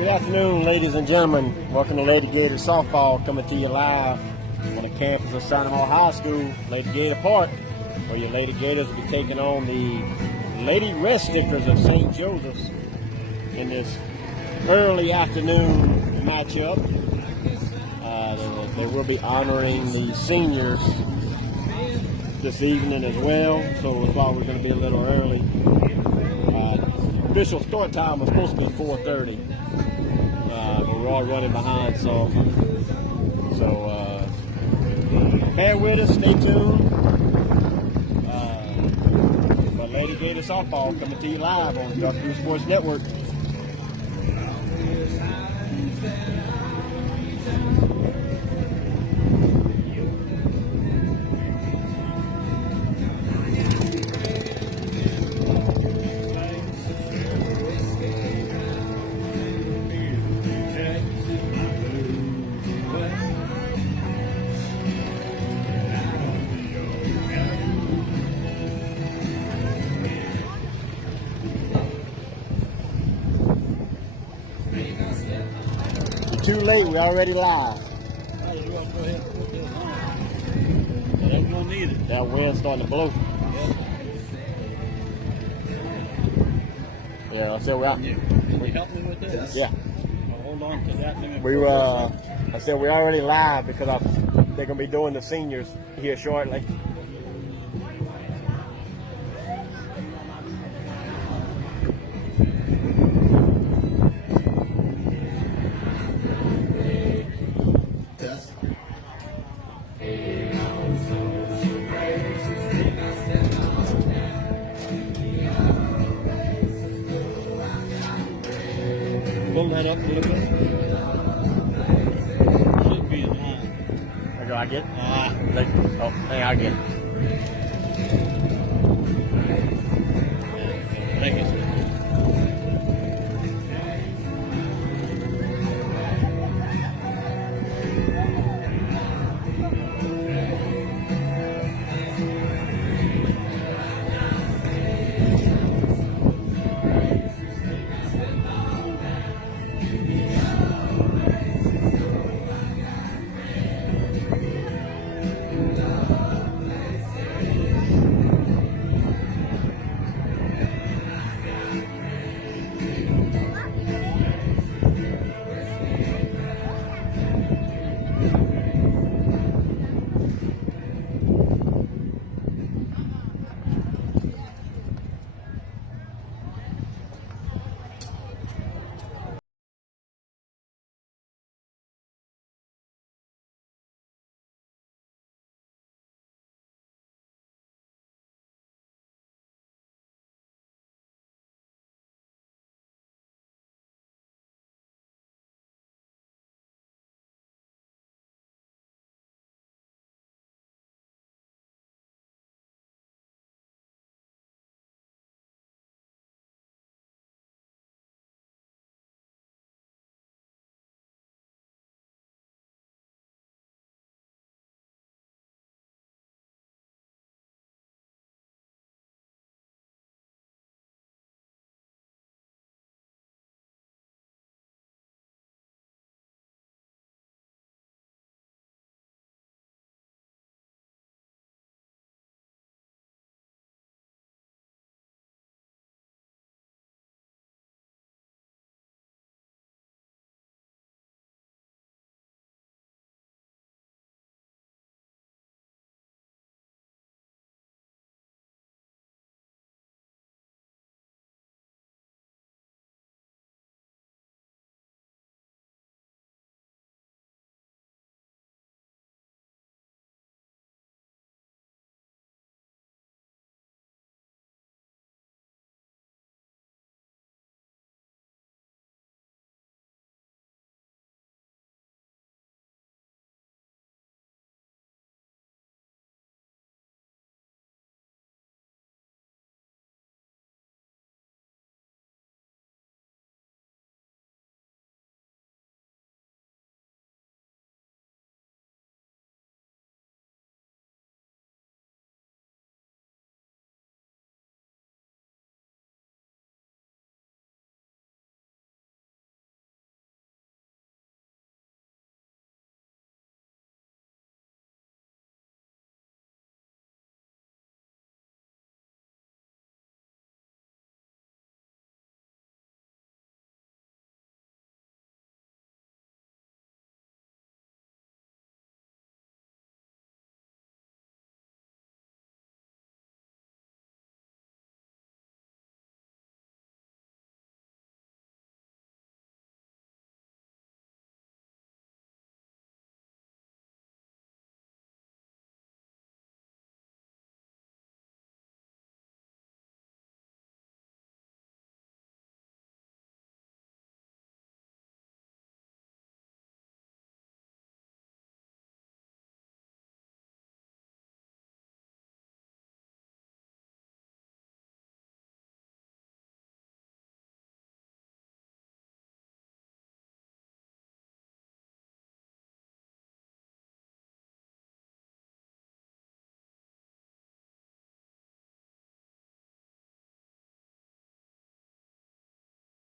Good afternoon, ladies and gentlemen. Welcome to Lady Gator Softball, coming to you live on the campus of Sonoma High School, Lady Gator Park, where your Lady Gators will be taking on the Lady Red Stickers of St. Joseph's in this early afternoon matchup. They will be honoring the seniors this evening as well, so that's why we're going to be a little early. Official start time was supposed to be 4:30, but we're all running behind, so bear with us, stay tuned. But Lady Gator Softball coming to you live on the Dark Blue Sports Network. Too late, we're already live. That wind's starting to blow. Yeah, I said we're out. Can you help me with this? Yeah. I'll hold on to that. I said we're already live because they're gonna be doing the seniors here shortly. Pull that up a little bit. Should be in line. I get it? Oh, hey, I get it. Thank you.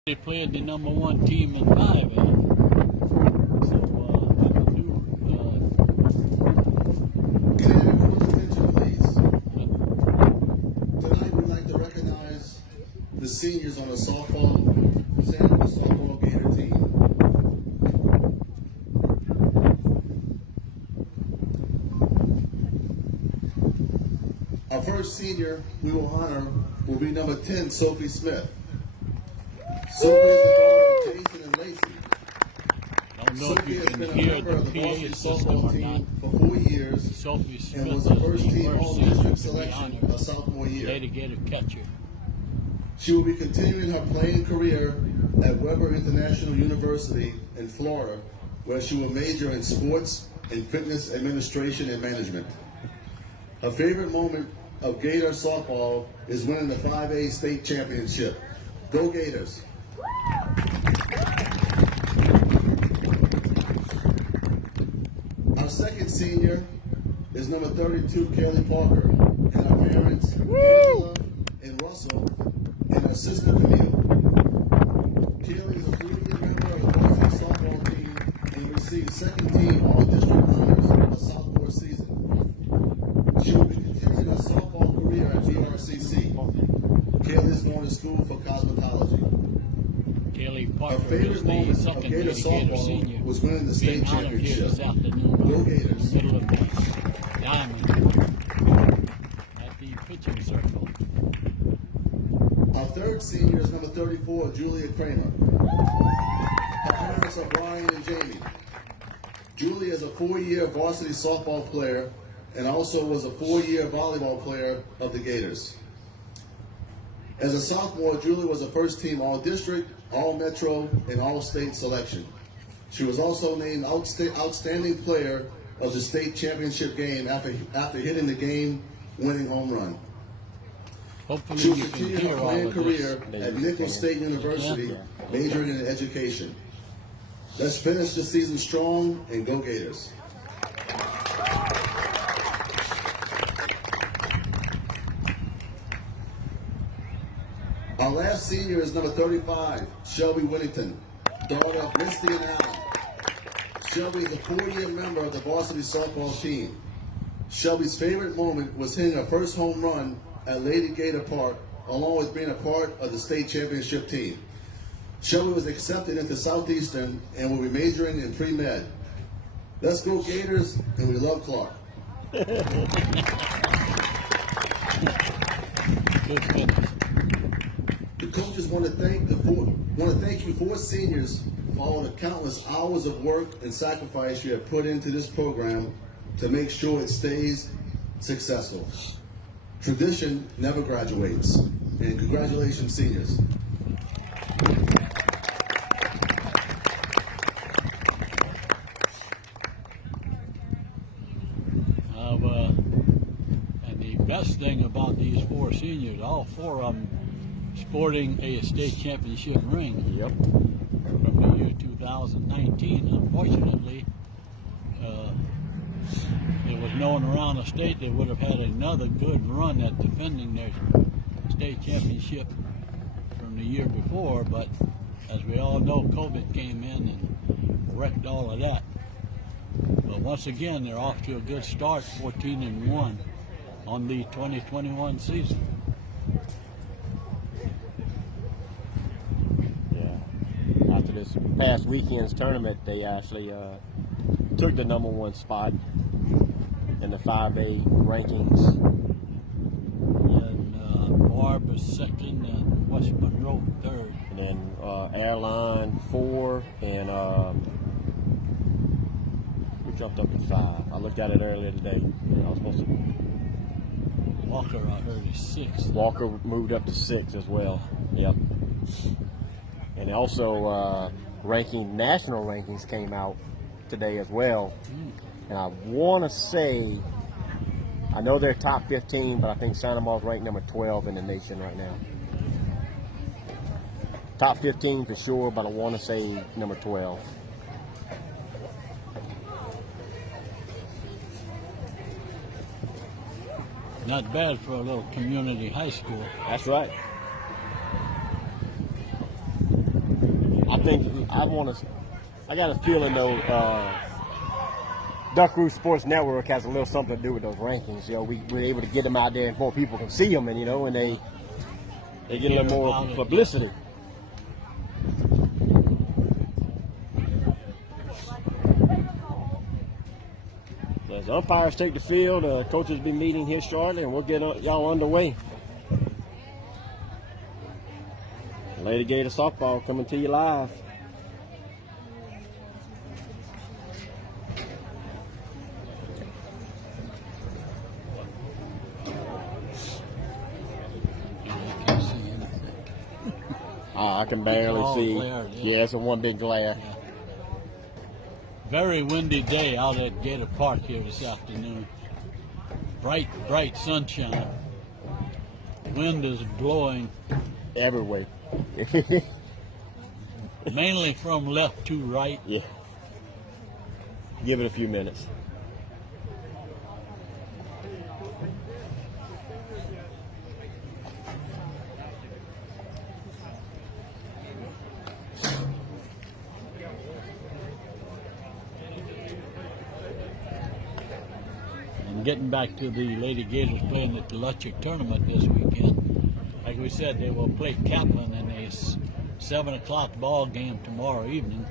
They played the #1 team in 5A. So, Can everyone's attention, please? Tonight, we'd like to recognize the seniors on the softball Gator team. Our first senior we will honor will be number 10, Sophie Smith. Sophie is the daughter of Jason and Lacey. don't know if Sophie you has can been a hear member of the the PA varsity system softball or not. team for 4 years Sophie Smith and was the first team senior all-district to be selection honored her sophomore year. Lady Gator catcher. She will be continuing her playing career at Weber International University in Florida, where she will major in sports and fitness administration and management. Her favorite moment of Gator softball is winning the 5A state championship. Go Gators! Our second senior is number 32, Kaylee Parker, and her parents, Angela and Russell, and her sister, Camille. Kaylee is a 3-year member of the varsity softball team and received second team all-district honors her sophomore season. She will be continuing her softball career at GRCC. Kaylee is going to school for cosmetology. Kaylee Her Parker favorite is the moment of second Gator Lady Gator softball senior was winning the state being honored here championship. this afternoon. Go Gators. In the middle of the diamond at the pitching circle. Our third senior is number 34, Julia Kramer. Her parents are Brian and Jamie. Julia is a 4-year varsity softball player and also was a 4-year volleyball player of the Gators. As a sophomore, Julia was a first-team All-District, All-Metro, and All-State selection. She was also named Outstanding Player of the state championship game after hitting the game-winning home run. Hopefully She will you can continue hear her all playing of career this. at Nichols State University, majoring in education. Let's finish the season strong and go Gators. Our last senior is number 35, Shelby Whittington, daughter of Misty and Allen. Shelby is a 4-year member of the varsity softball team. Shelby's favorite moment was hitting her first home run at Lady Gator Park, along with being a part of the state championship team. Shelby was accepted into Southeastern and will be majoring in pre-med. Let's go Gators, and we love Clark. Good finish. The coaches want to thank you 4 seniors for all the countless hours of work and sacrifice you have put into this program to make sure it stays successful. Tradition never graduates. And congratulations, seniors. And the best thing about these 4 seniors, all 4 of them sporting a state championship ring. Yep. From the year 2019. Unfortunately, it was known around the state they would have had another good run at defending their state championship from the year before, but as we all know, COVID came in and wrecked all of that. But once again, they're off to a good start, 14-1 on the 2021 season. After this past weekend's tournament, they actually took the #1 spot in the 5A rankings. And Barb was second and West Monroe third. And then Airline 4, and we jumped up to 5. I looked at it earlier today. I was supposed to. Walker, I heard, is 6. Walker moved up to 6 as well. Yep. And also, national rankings came out today as well. And I want to say, I know they're top 15, but I think Santa Mar's ranked number 12 in the nation right now. Top 15 for sure, but I want to say number 12. Not bad for a little community high school. That's right. I think I got a feeling though. Duck Roost Sports Network has a little something to do with those rankings. You know, we're able to get them out there and more people can see them, and and they get a little more publicity. As the umpires take the field, coaches will be meeting here shortly, and we'll get y'all underway. Lady Gator softball coming to you live. I can barely see. Glare, yeah, it's a one big glare. Yeah. Very windy day out at Gator Park here this afternoon. Bright sunshine. Wind is blowing everywhere. mainly from left to right. Yeah. Give it a few minutes. Getting back to the Lady Gators playing at the Lutchik tournament this weekend. Like we said, they will play Kaplan in a 7 o'clock ball game tomorrow evening.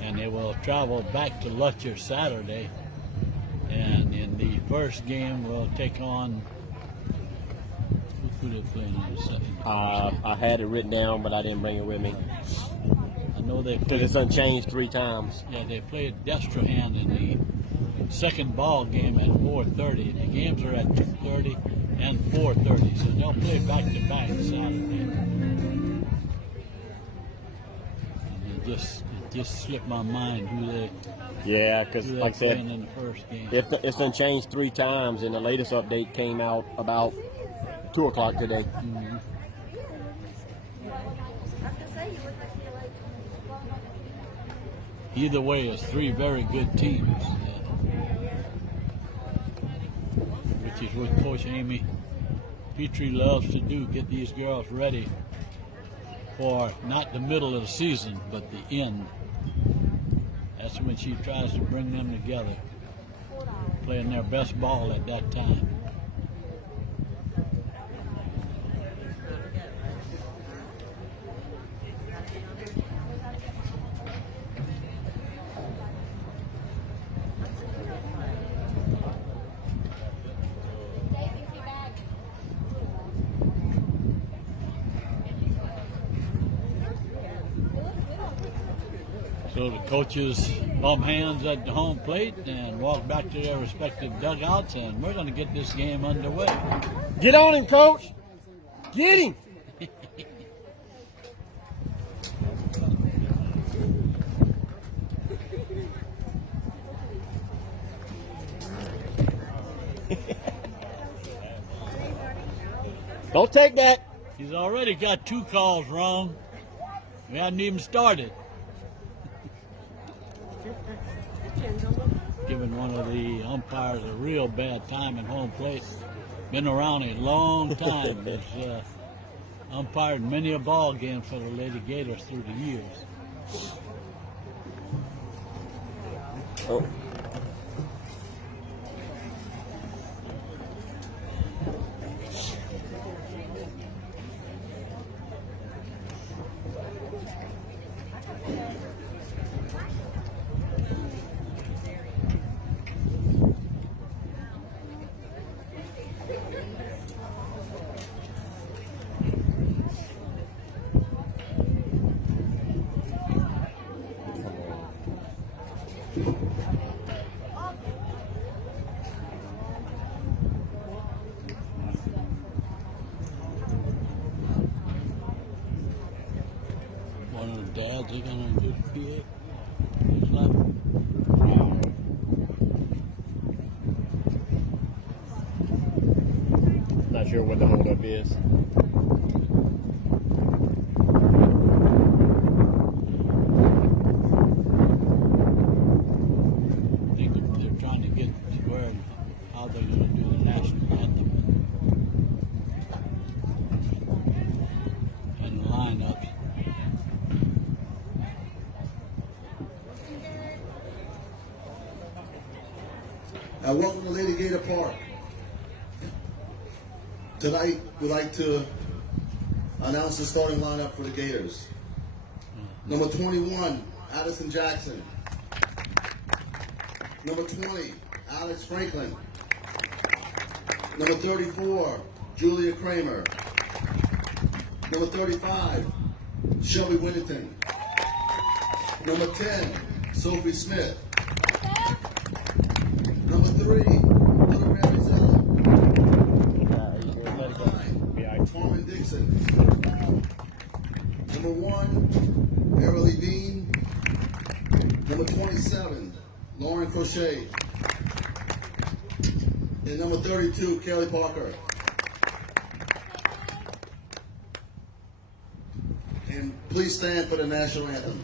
And they will travel back to Lutcher Saturday. And in the first game, we'll take on, who they playing in the second? I had it written down, but I didn't bring it with me. I know they because it's unchanged 3 times. Yeah, they played Destrehan in the second ball game at 4:30. The games are at 2:30 and 4:30, so they'll play back to back Saturday. And it just slipped my mind who they. Yeah, because like I said, in the first game. It's been changed 3 times, and the latest update came out about 2 o'clock today. Mm-hmm. Either way, it's 3 very good teams. Which is what Coach Amy Petrie loves to do, get these girls ready for not the middle of the season, but the end. That's when she tries to bring them together, playing their best ball at that time. So the coaches bump hands at the home plate and walk back to their respective dugouts, and we're going to get this game underway. Get on him, Coach. Get him. Don't take that. He's already got 2 calls wrong. We hadn't even started. Giving one of the umpires a real bad time at home plate. Been around a long time. He's umpired many a ball game for the Lady Gators through the years. Oh. One of the dads, they're going to do the PA. Looks like. Not sure what the holdup is. I think they're trying to get to where, how they're going to do the national anthem and the lineups. And welcome to Lady Gator Park. Tonight, we'd like to announce the starting lineup for the Gators. Number 21, Addison Jackson. Number 20, Alex Franklin. Number 34, Julia Kramer. Number 35, Shelby Whittington. Number 10, Sophie Smith. Number 3, Little Mary Zilla. Number 9, Tormund Dixon. Number 1, Marilee Bean. Number 27, Lauren Crochet. And number 32, Kelly Parker. And please stand for the national anthem.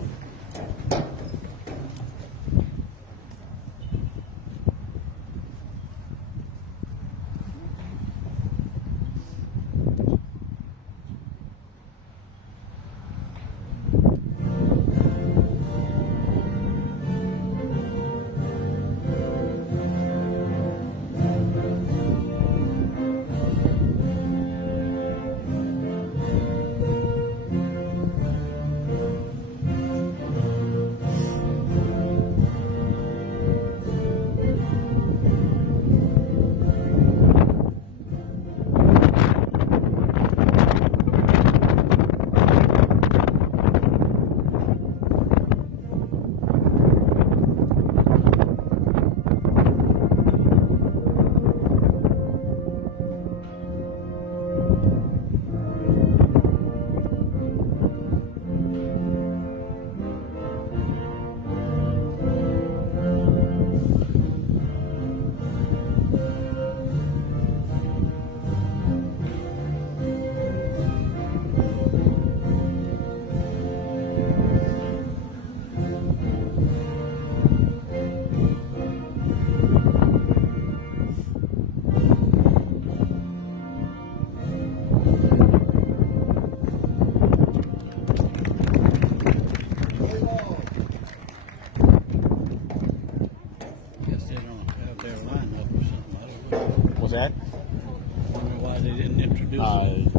What's that? I wonder why they didn't introduce it.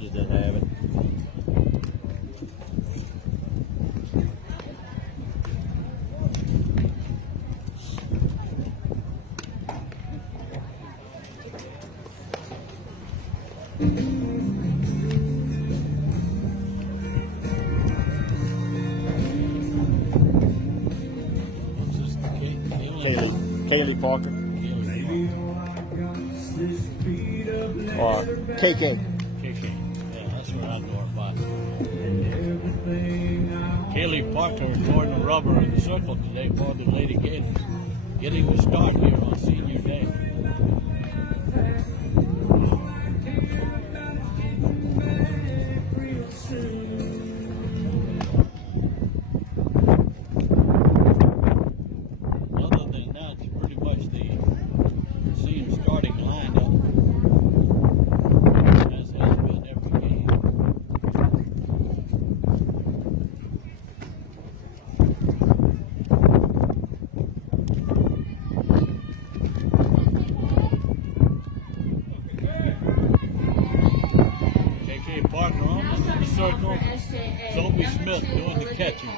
Just didn't have it. What's this? Kaylee Parker. Or KK. KK. Yeah, that's what I know her by. Kaylee Parker is throwing the rubber in the circle today for the Lady Gators, getting the start here on senior day. Other than that, it's pretty much the same starting lineup as has been every game. KK Parker on the circle. Sophie Smith doing the catching.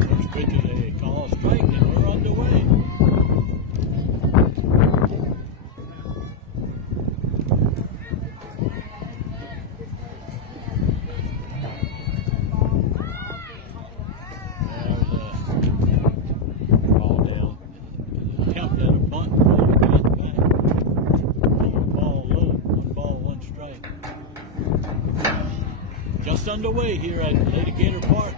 First pitch is a call strike and we're underway. Ball down. Attempt at a bunt, ball got back. One ball low, 1 ball, 1 strike. Just underway here at Lady Gator Park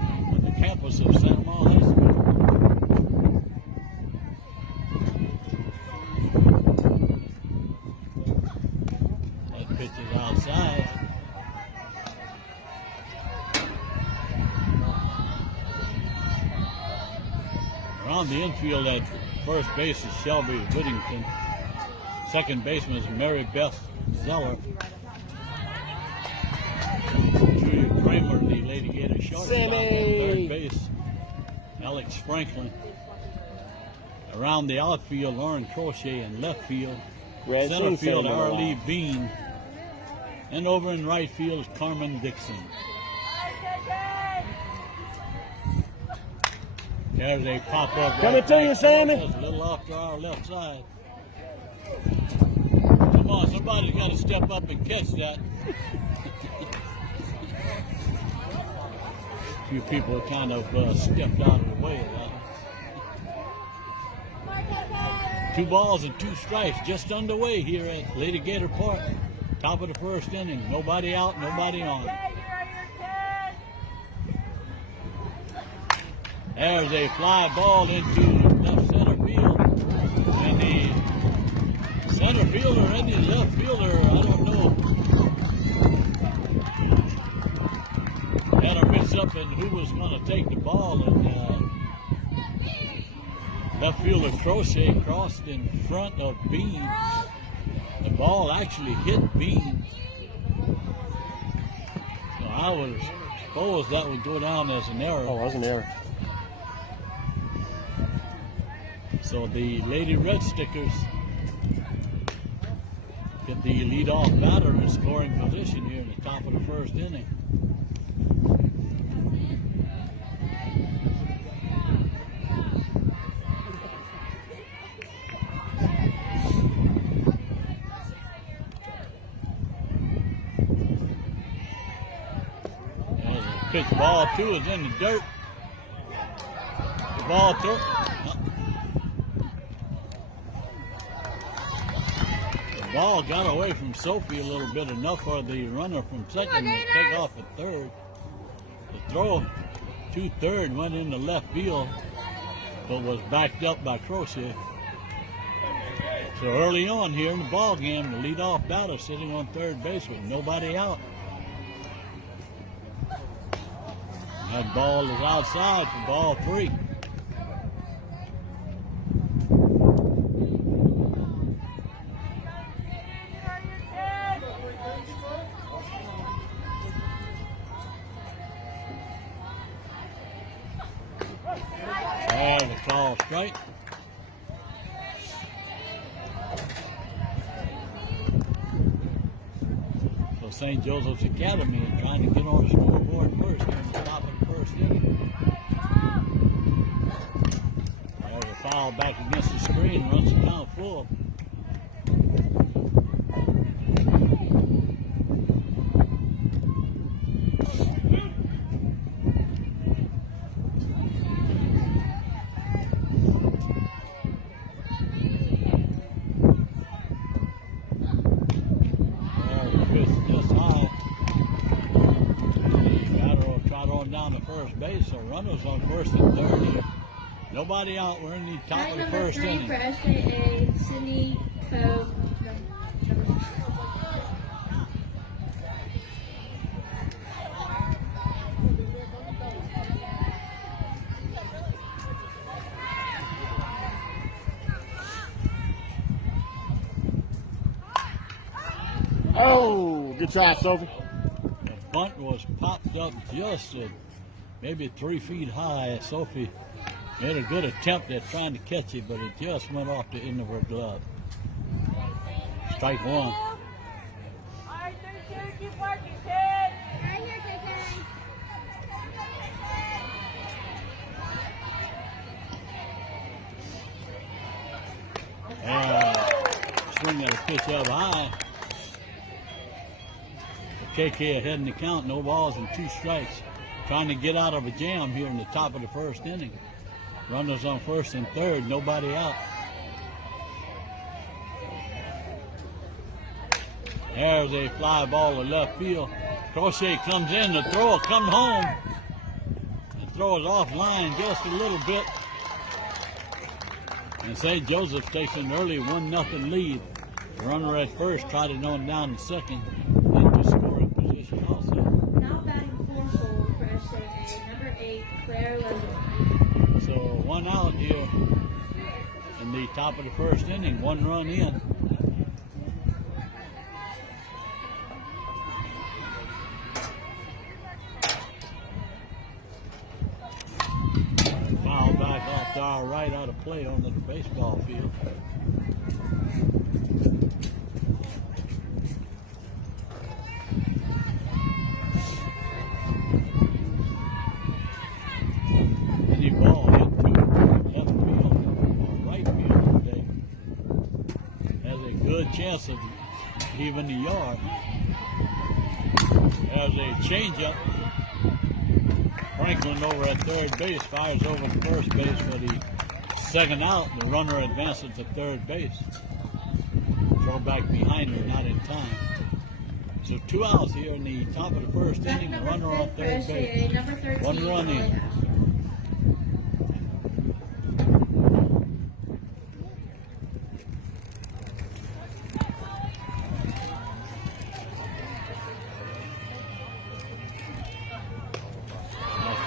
on the campus of Santa Mall High School. That pitch is outside. Around the infield at first base is Shelby Whittington. Second baseman is Mary Beth Zeller. Julia Kramer, the Lady Gator shortstop. Third base, Alex Franklin. Around the outfield, Lauren Crochet in left field. Center field, Arlie Bean. And over in right field is Carmen Dixon. There's a pop-up. Coming to you, Sammy. That's a little off to our left side. Come on, somebody's got to step up and catch that. A few people kind of stepped out of the way of that. 2 balls and 2 strikes just underway here at Lady Gator Park. Top of the first inning. Nobody out, nobody on. There's a fly ball into left center field. And the center fielder and the left fielder, I don't know, had a mix up in who was going to take the ball. And left fielder Crochet crossed in front of Bean. The ball actually hit Bean. So I would suppose that would go down as an error. Oh, it was an error. So the Lady Red Stickers get the leadoff batter in scoring position here in the top of the first inning. There's a pitch, ball 2 is in the dirt. The ball throw. Ball got away from Sophie a little bit, enough for the runner from second to take off at third. The throw to third went into left field, but was backed up by Crochet. So early on here in the ball game, the leadoff batter sitting on third base with nobody out. That ball is outside for ball 3. Call strike. So St. Joseph's Academy is trying to get on the scoreboard first here in the top of the first inning. There's a foul back against the screen, runs the count full. So runners on first and third here. Nobody out. We're in the top of the first inning. For SJA, Sydney Cove. Oh, good try, Sophie. The bunt was popped up just maybe 3 feet high. Sophie made a good attempt at trying to catch it, but it just went off the end of her glove. Strike 1. All right, 32, keep working, kid. Right here, KK. Swing at a pitch up high. KK ahead in the count, no balls and 2 strikes. Trying to get out of a jam here in the top of the first inning. Runners on first and third, nobody out. There's a fly ball to left field. Crochet comes in, the throw comes home. The throw is offline just a little bit. And St. Joseph takes an early 1-0 lead. The runner at first tried it on down to second into scoring position also. Now batting fourfold for SJA, number 8, Claire Leslie. So 1 out here in the top of the first inning, 1 run in. to our right out of play onto the baseball field. Any ball hit to left field or right field today has a good chance of leaving the yard. There's a changeup. Franklin over at third base fires over to first base for the second out. The runner advances to third base. Throw back behind her, not in time. So 2 outs here in the top of the first inning. The runner on third base. 1 run in.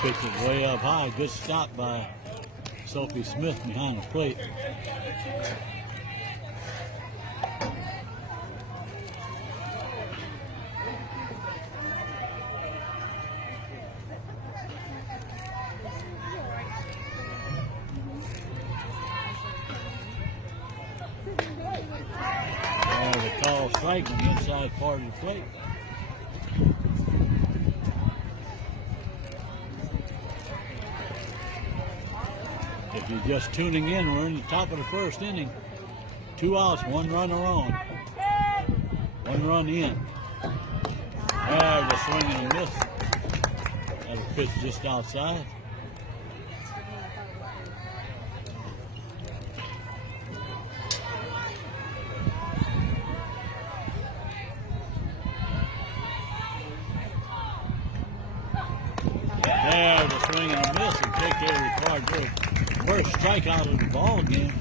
Pitch is way up high. Good stop by Sophie Smith behind the plate. They call strike on the inside part of the plate. If you're just tuning in, we're in the top of the first inning. 2 outs, 1 runner on. 1 run in. There's a swing and a miss. That was pitched just outside. There's a swing and a miss, and take required their first strikeout of the ball game.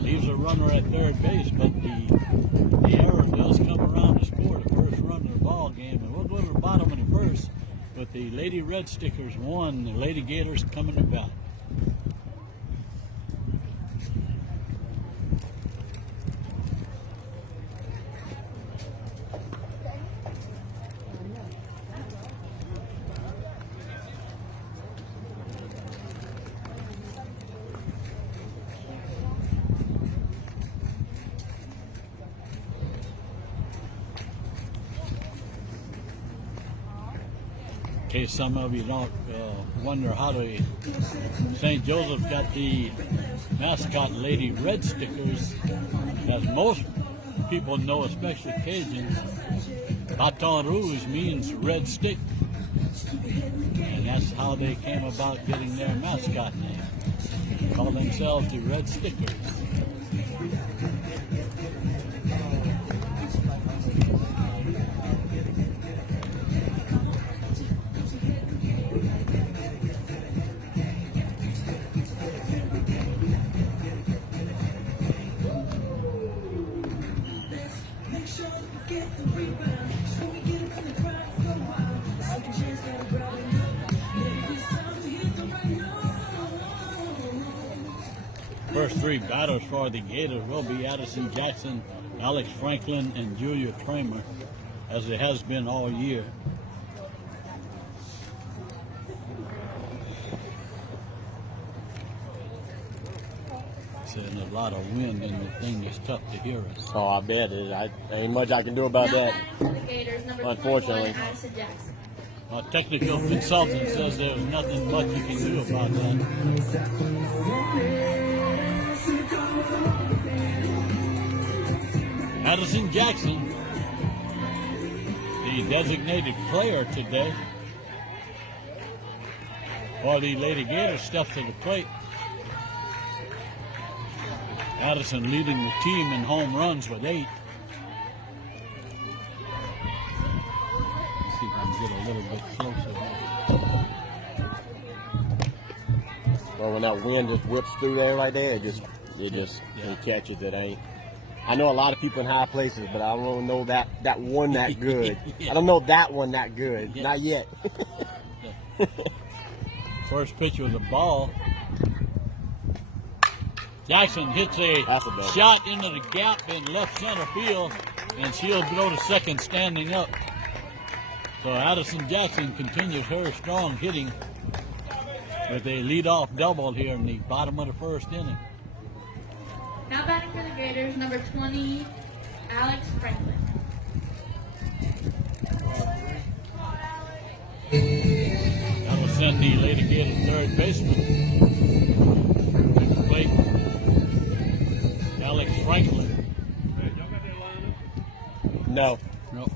Leaves a runner at third base, but the error does come around to score the first run of the ball game. And we'll go to the bottom of the first with the Lady Red Stickers 1, the Lady Gators coming to bat. In case some of you don't wonder how St. Joseph got the mascot Lady Red Stickers, as most people know, especially Cajuns, Baton Rouge means red stick, and that's how they came about getting their mascot name. They call themselves the Red Stickers. First 3 batters for the Gators will be Addison Jackson, Alex Franklin, and Julia Kramer, as it has been all year. And a lot of wind in the thing is tough to hear us. Oh, I bet it is. Ain't much I can do about that. Unfortunately. Our technical consultant says there's nothing much you can do about that. Addison Jackson, the designated player today for the Lady Gators, steps to the plate. Addison leading the team in home runs with 8. Let's see if I can get a little bit closer. Well, when that wind just whips through there like that, it catches it. I know a lot of people in high places, but I don't know that one that good. Yeah. I don't know that one that good. Yeah. Not yet. First pitch was a ball. Jackson hits a shot into the gap in left center field, and she'll go to second standing up. So Addison Jackson continues her strong hitting with a leadoff double here in the bottom of the first inning. Now batting for the Gators, number 20, Alex Franklin. That'll send the Lady Gators third baseman to the plate. Alex Franklin. No. No.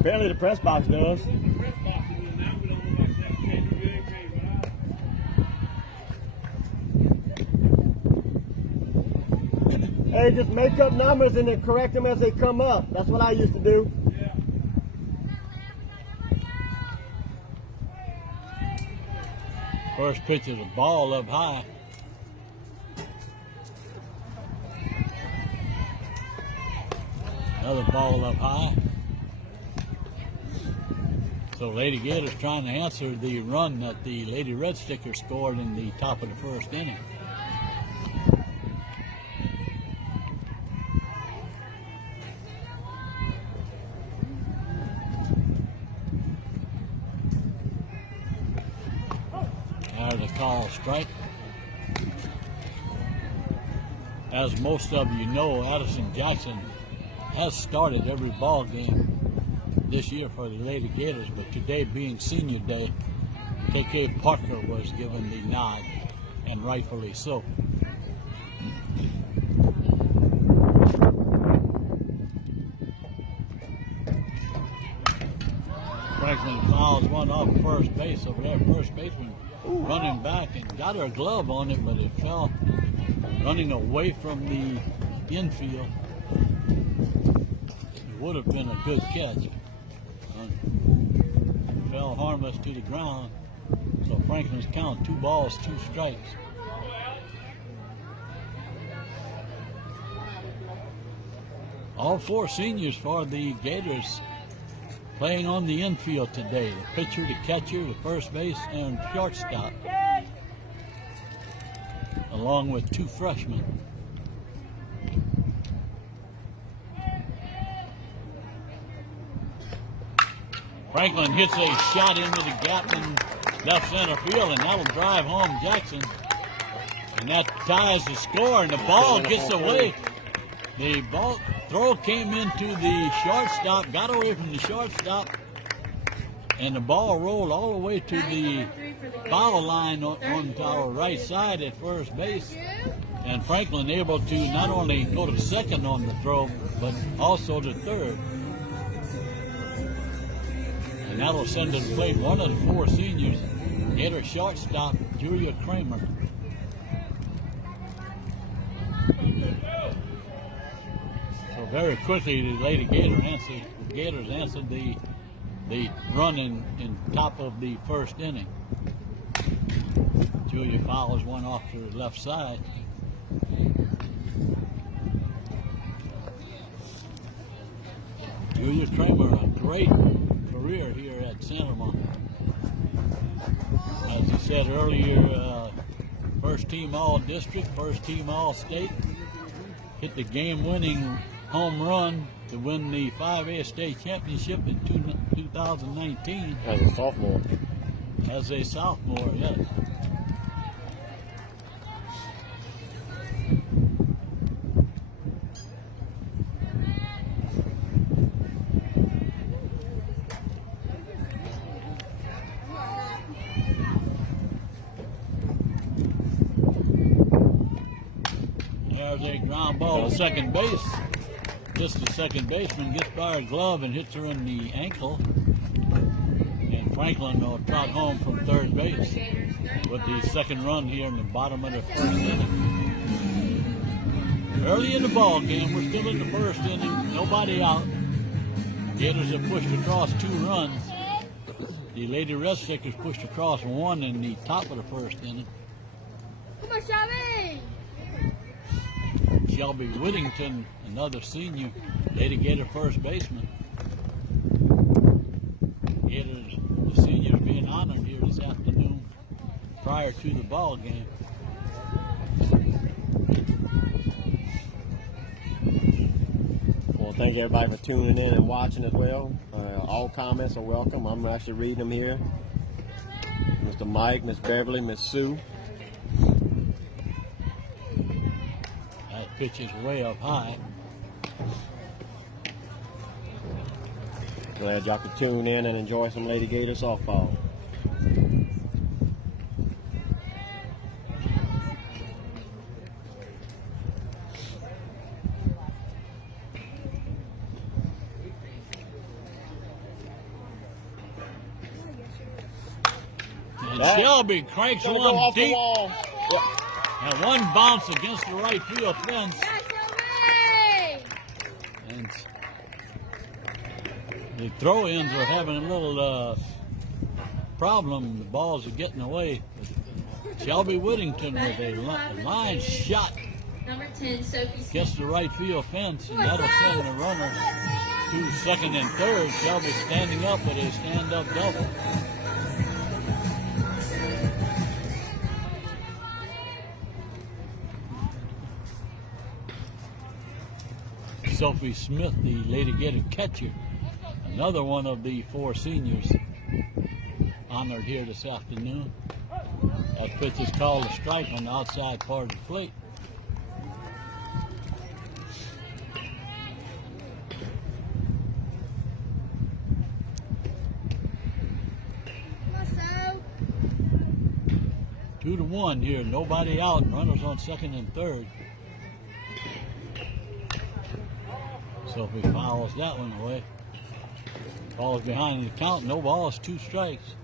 Apparently the press box does. Hey, just make up numbers and then correct them as they come up. That's what I used to do. First pitch is a ball up high. Another ball up high. So Lady Gators trying to answer the run that the Lady Red Stickers scored in the top of the first inning. There's a call strike. As most of you know, Addison Jackson has started every ball game this year for the Lady Gators, but today being senior day, KK Parker was given the nod, and rightfully so. Franklin fouls one off first base over there. First baseman running back and got her glove on it, but it fell running away from the infield. It would have been a good catch. Fell harmless to the ground. So Franklin's count 2 balls, 2 strikes. All 4 seniors for the Gators playing on the infield today. The pitcher, the catcher, the first base, and shortstop, along with 2 freshmen. Franklin hits a shot into the gap in left center field, and that'll drive home Jackson. And that ties the score, and the ball gets away. The ball throw came into the shortstop, got away from the shortstop, and the ball rolled all the way to the foul line on our right side at first base. And Franklin able to not only go to second on the throw, but also to third. And that'll send to the plate one of the 4 seniors, Gator shortstop Julia Kramer. So very quickly the Lady Gators answered the run in top of the first inning. Julia fouls one off to the left side. Julia Kramer, a great career here at Santa Monica. As I said earlier, first team all-district, first team all-state. Hit the game-winning home run to win the 5A state championship in 2019. As a sophomore. As a sophomore, yes. There's a ground ball to second base. Just the second baseman gets by her glove and hits her in the ankle. And Franklin will trot home from third base with the second run here in the bottom of the first inning. Early in the ball game, we're still in the first inning, nobody out. Gators have pushed across 2 runs. The Lady Red Stickers pushed across 1 in the top of the first inning. Come on, Shelby! Shelby Whittington, another senior, Lady Gator first baseman. Gators, the seniors being honored here this afternoon prior to the ball game. Well, thank everybody for tuning in and watching as well. All comments are welcome. I'm actually reading them here. Mr. Mike, Miss Beverly, Miss Sue. That pitch is way up high. Glad y'all could tune in and enjoy some Lady Gator softball. And Shelby cranks Gonna go one off the deep, wall. and one bounce against the right field fence. And the throw-ins are having a little problem. The balls are getting away. Shelby Whittington with a line shot Number 10, Sophie against the right field fence, and that'll send the runner to second and third. Shelby standing up with a stand-up double. Sophie Smith, the Lady Gator catcher, another one of the 4 seniors honored here this afternoon. That pitch is called a strike on the outside part of the plate. Two to one here, nobody out, runners on second and third. Sophie fouls that one away. Ball's behind the count, no balls, 2 strikes.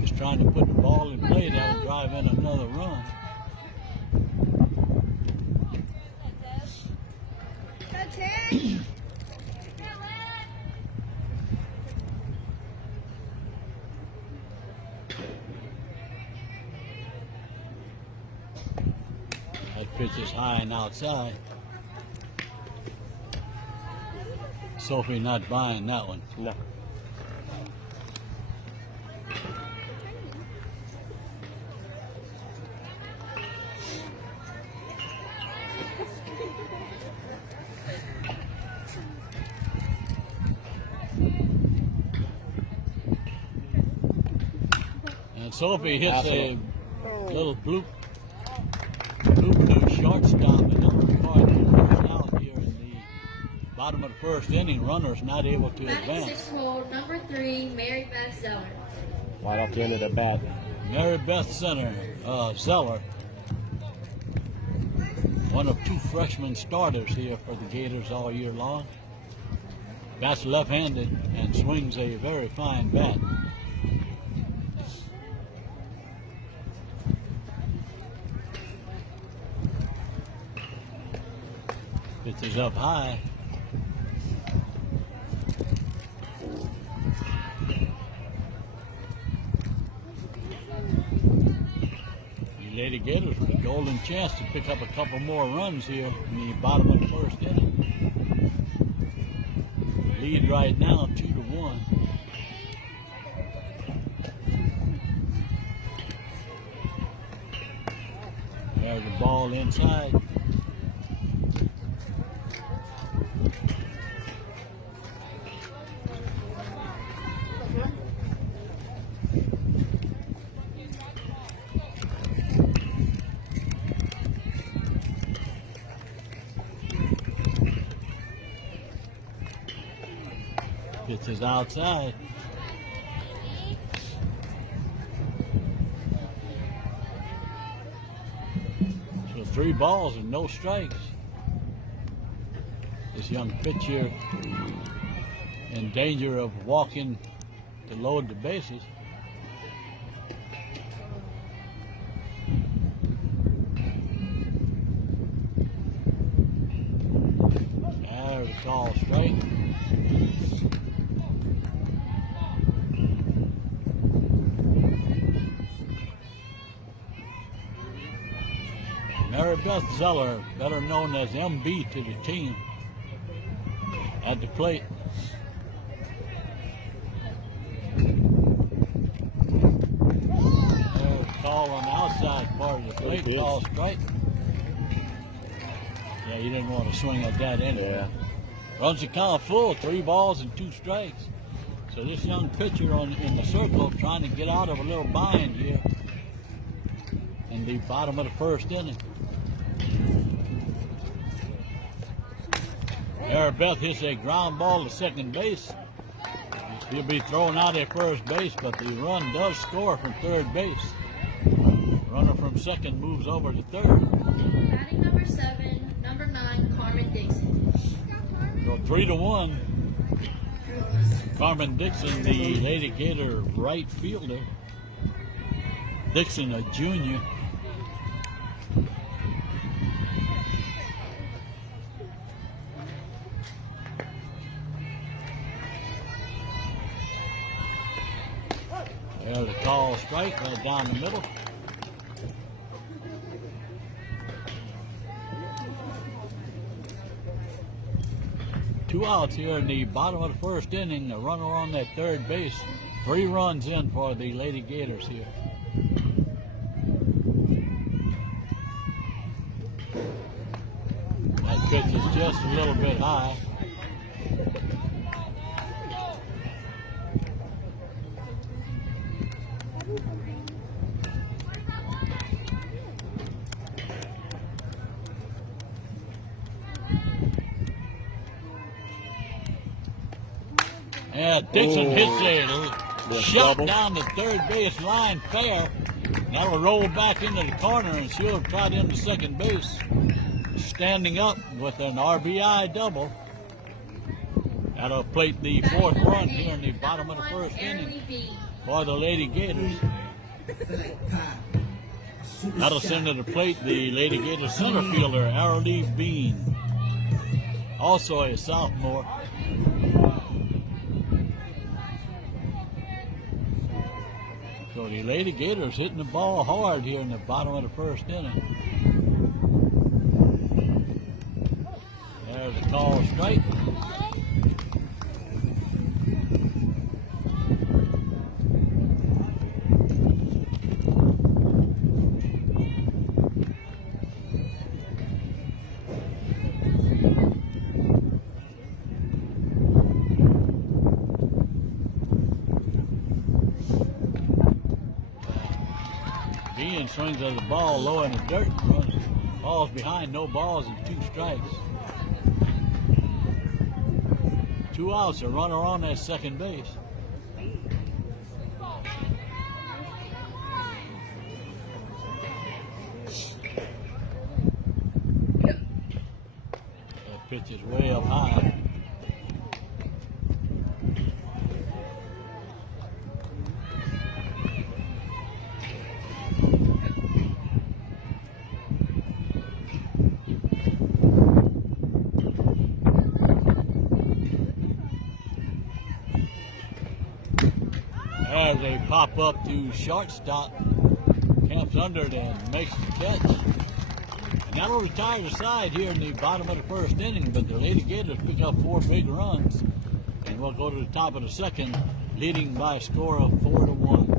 Just trying to put the ball in play, that will drive in another run. That pitch is high and outside. Sophie not buying that one. No. And Sophie hits a little bloop shortstop, and number 5 first out here in the bottom of the first inning. Runners not able to advance. 96-year-old number 3, Mary Beth Zeller. Right off the end of the bat. Mary Beth Zeller, one of 2 freshman starters here for the Gators all year long. Bats left-handed and swings a very fine bat. Pitch is up high. The Lady Gators with a golden chance to pick up a couple more runs here in the bottom of the first inning. Lead right now 2-1. There's the ball inside. Pitch is outside. So 3 balls and no strikes. This young pitcher in danger of walking to load the bases. There's a call strike. Mary Beth Zeller, better known as MB to the team, at the plate. There's a call on the outside part of the plate, call strike. Yeah, you didn't want to swing at that anyway. Yeah. Runs the count full, 3 balls and 2 strikes. So this young pitcher in the circle trying to get out of a little bind here in the bottom of the first inning. Arabeth hits a ground ball to second base. He'll be thrown out at first base, but the run does score from third base. Runner from second moves over to third. Batting number 7, number 9, Carmen Dixon. So 3-1. Carmen Dixon, the Lady Gator right fielder. Dixon, a junior. There's a call strike right down the middle. Two outs here in the bottom of the first inning. A runner on that third base. 3 runs in for the Lady Gators here. That pitch is just a little bit high. Yeah, Dixon hits a shot double. down the third base line fair. That'll roll back into the corner, and she'll try it into second base. Standing up with an RBI double. That'll plate the 4th run here in the bottom of the first inning for the Lady Gators. That'll send to the plate the Lady Gators center fielder, Arrowleaf Bean. Also a sophomore. So the Lady Gators hitting the ball hard here in the bottom of the first inning. There's a call strike. Bean swings at the ball low in the dirt. Ball's behind, no balls and 2 strikes. 2 outs, a runner on that second base. That pitch is way up high. As they pop up to shortstop, camps under it and makes the catch. And that'll retire the side here in the bottom of the first inning, but the Lady Gators pick up 4 big runs, and we'll go to the top of the second, leading by a score of 4-1.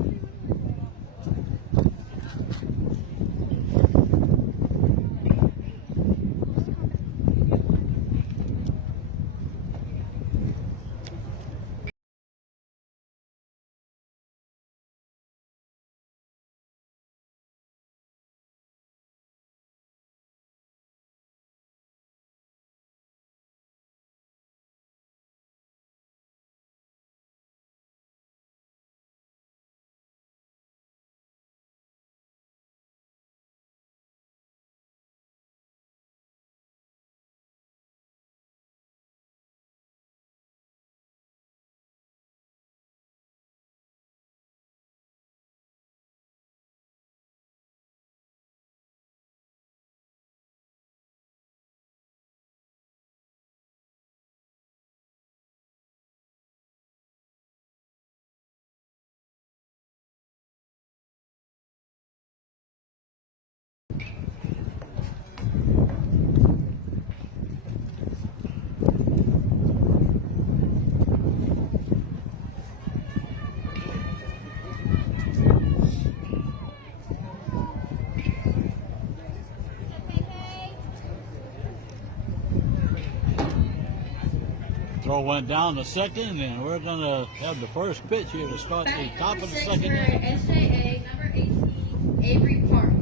Throw went down to second, and we're going to have the first pitch here to start the Batting top number of the 6 second for inning. SJA, number 18, Avery Parks.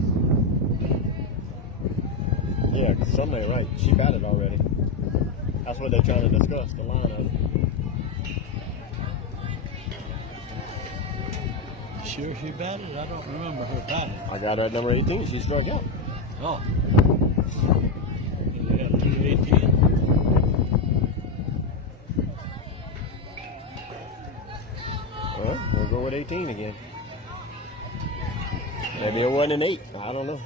Yeah, somebody right. She batted already. That's what they're trying to discuss, the lineup. Sure she batted? I don't remember her batting. I got her at number 18. She struck out. Oh. They have 218. Well, we'll go with 18 again. Maybe it wasn't an 8. I don't know.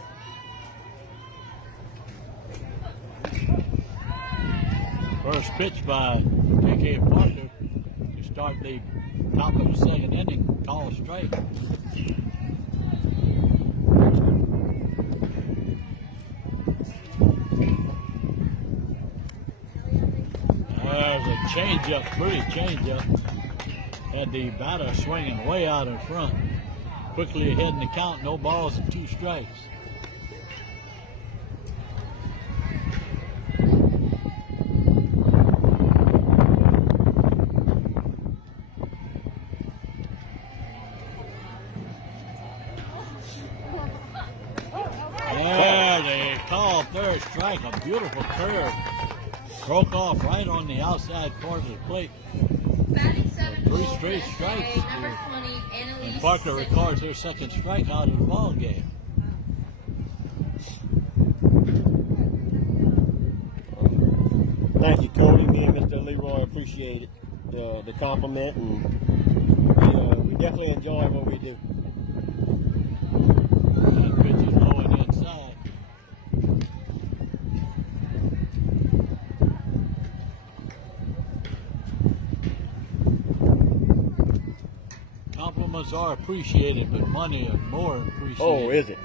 First pitch by J.K. Parker to start the top of the second inning. Call a strike. There's a changeup, pretty changeup. Had the batter swinging way out in front. Quickly ahead in the count, no balls and 2 strikes. There they call third strike, a beautiful curve. Broke off right on the outside part of the plate. Batting 7 Three for straight SJA, strikes. number 20, Annalise And Parker Sickler. records her second strikeout of the ball game. Thank you, Cody. Me and Mr. Leroy appreciate it, the compliment, and we definitely enjoy what we do. That pitch is low and inside. Compliments are appreciated, but money is more appreciated. Oh, is it?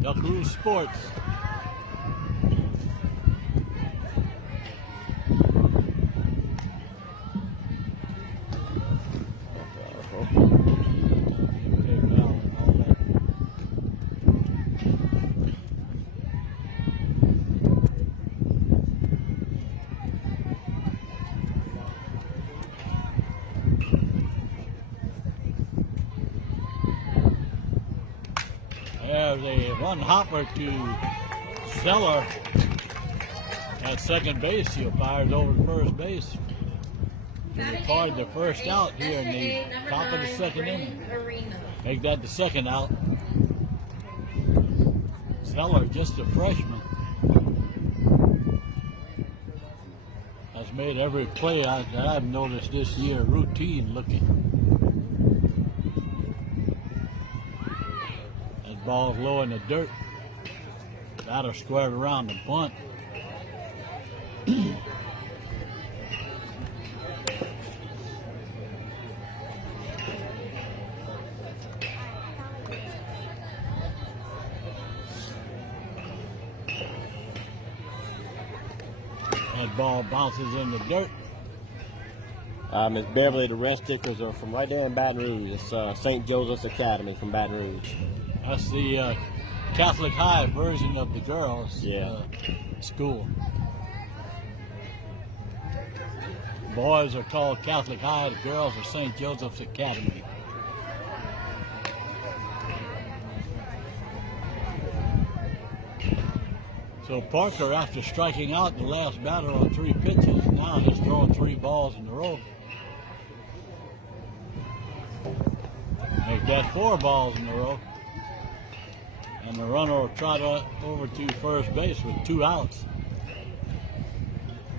Duck Roost Sports. There's a one hopper to Zeller at second base. He fires over to first base. He Batting recorded the 8 first for out here in SJA, the number top of the 9, second Brandon inning. Arena. Make that the second out. Zeller, just a freshman, has made every play that I've noticed this year routine looking. That ball's low in the dirt. Batter squared around the bunt. That ball bounces in the dirt. Miss Beverly, the rest stickers are from right there in Baton Rouge. It's St. Joseph's Academy from Baton Rouge. That's the Catholic High version of the girls' school. Boys are called Catholic High, the girls are St. Joseph's Academy. So Parker, after striking out the last batter on 3 pitches, now has thrown 3 balls in a row. Make that 4 balls in a row. And the runner will trot over to first base with 2 outs.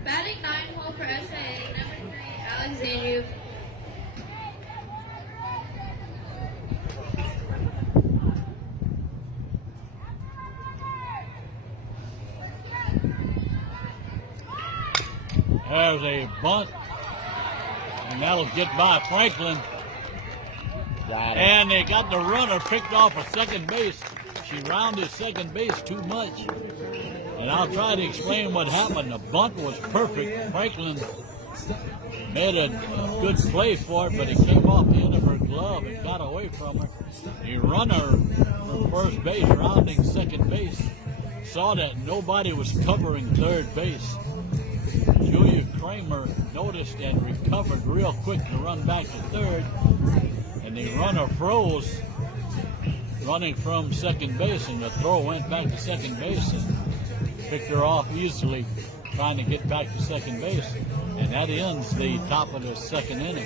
Batting 9 hole for SJA, number 3, Alexandria. There's a bunt, and that'll get by Franklin. Got it. And they got the runner picked off of second base. She rounded second base too much. And I'll try to explain what happened. The bunt was perfect. Franklin made a good play for it, but it came off the end of her glove and got away from her. The runner from first base, rounding second base, saw that nobody was covering third base. Julia Kramer noticed and recovered real quick to run back to third, and the runner froze running from second base, and the throw went back to second base and picked her off easily trying to get back to second base, and that ends the top of the second inning.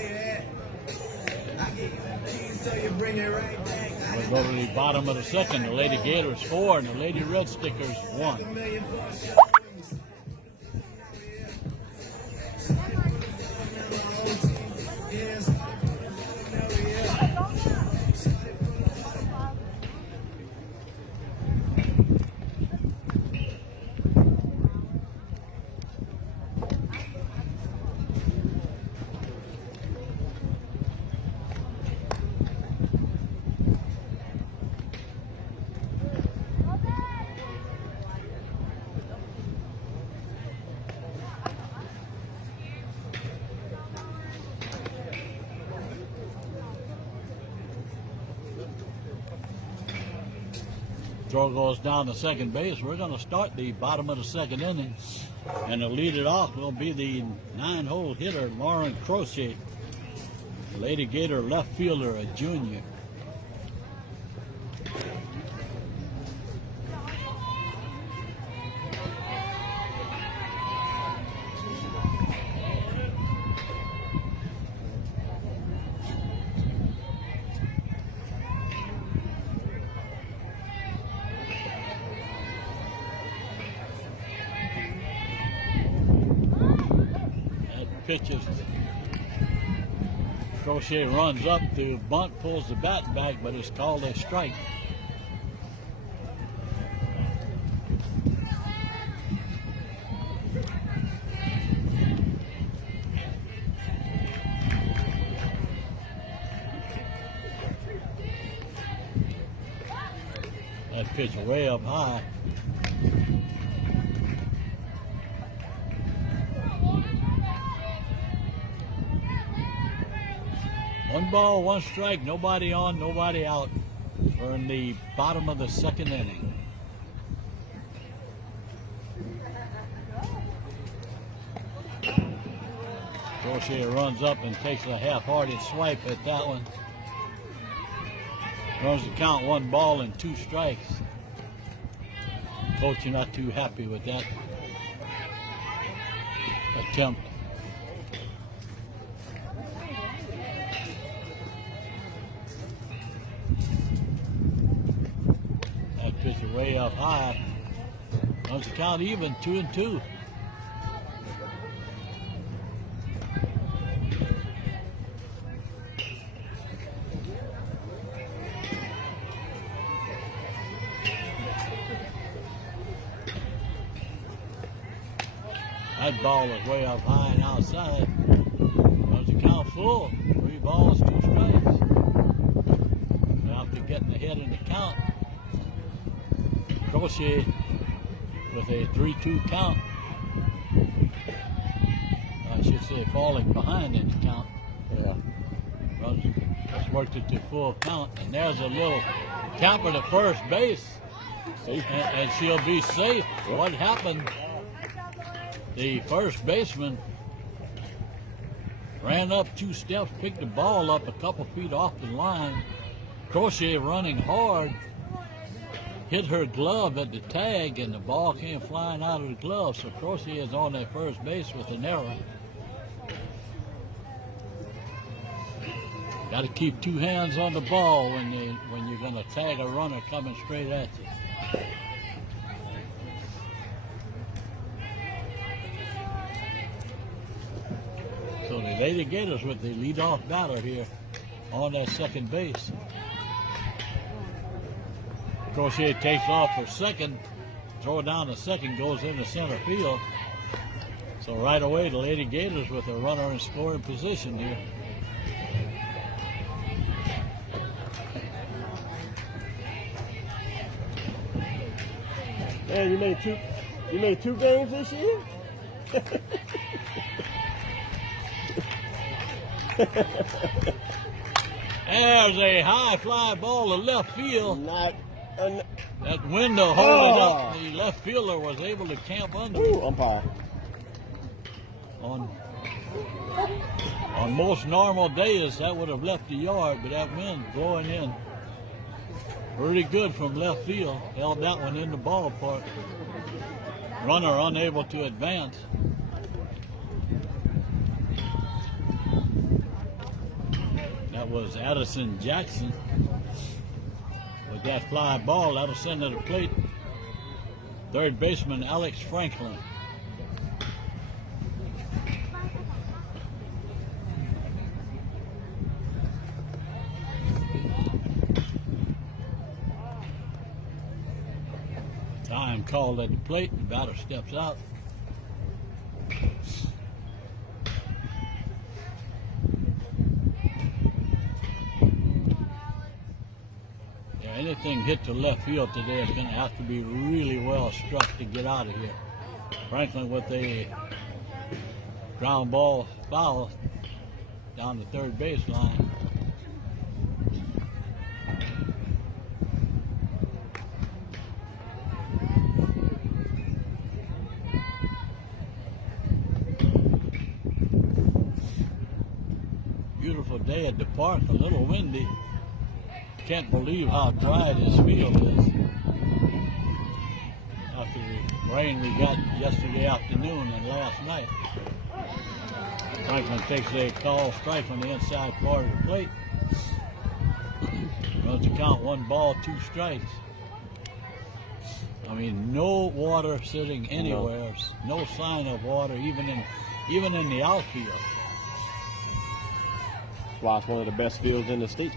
We'll go to the bottom of the second. The Lady Gators 4 and the Lady Red Stickers 1. Throw goes down to second base. We're going to start the bottom of the second inning, and to lead it off will be the 9-hole hitter, Lauren Crochet, Lady Gator left fielder, a junior. Pitches. Crochet runs up to bunt, pulls the bat back, but it's called a strike. That pitch way up high. One ball, one strike, nobody on, nobody out. We're in the bottom of the second inning. Crochet runs up and takes a half-hearted swipe at that one. Runs the count, 1 ball and 2 strikes. Coach, you're not too happy with that attempt. Pitch way up high. Runs the count even, 2-2. That ball is way up high and outside. Runs the count full. 3 balls, 2 strikes. After getting ahead in the count, Crochet with a 3-2 count. I should say falling behind in the count. Yeah. Just worked it to full count. And there's a little camper to first base. And she'll be safe. What happened? The first baseman ran up 2 steps, picked the ball up a couple feet off the line. Crochet running hard. Hit her glove at the tag, and the ball came flying out of the glove. So Crochet is on that first base with an error. Got to keep 2 hands on the ball when you're going to tag a runner coming straight at you. So the Lady Gators with the leadoff batter here on that second base. Crochet takes off for second, throw down to second, goes into center field. So right away, the Lady Gators with a runner in scoring position here. Man, you made two games this year? There's a high fly ball to left field. That window holding up, the left fielder was able to camp under it. Ooh, umpire. On most normal days, that would have left the yard, but that wind blowing in pretty good from left field. Held that one in the ballpark. Runner unable to advance. That was Addison Jackson. With that fly ball, that'll send to the plate third baseman Alex Franklin. Time called at the plate. The batter steps out. Yeah, anything hit to left field today is going to have to be really well struck to get out of here. Franklin with a ground ball foul down the third baseline. Beautiful day at the park, a little windy. Can't believe how dry this field is. After the rain we got yesterday afternoon and last night. Franklin takes a call strike on the inside part of the plate. Runs to count 1 ball, 2 strikes. I mean, no water sitting anywhere. No sign of water, even in the outfield. That's why it's one of the best fields in the state.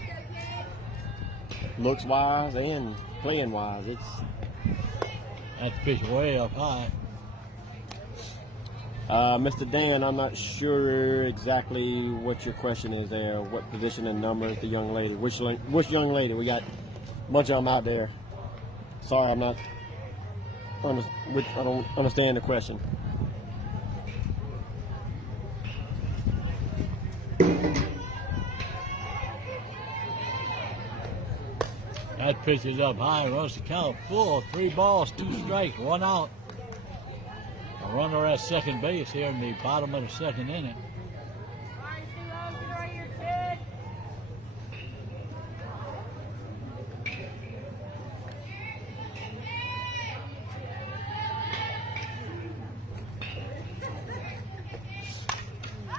Looks wise and playing wise. It's That pitch way up high. Mr. Dan, I'm not sure exactly what your question is there. What position and number is the young lady? Which young lady? We got a bunch of them out there. Sorry, I don't understand the question. That pitch is up high, runs the count full. 3 balls, 2 strikes, 1 out. A runner at second base here in the bottom of the second inning.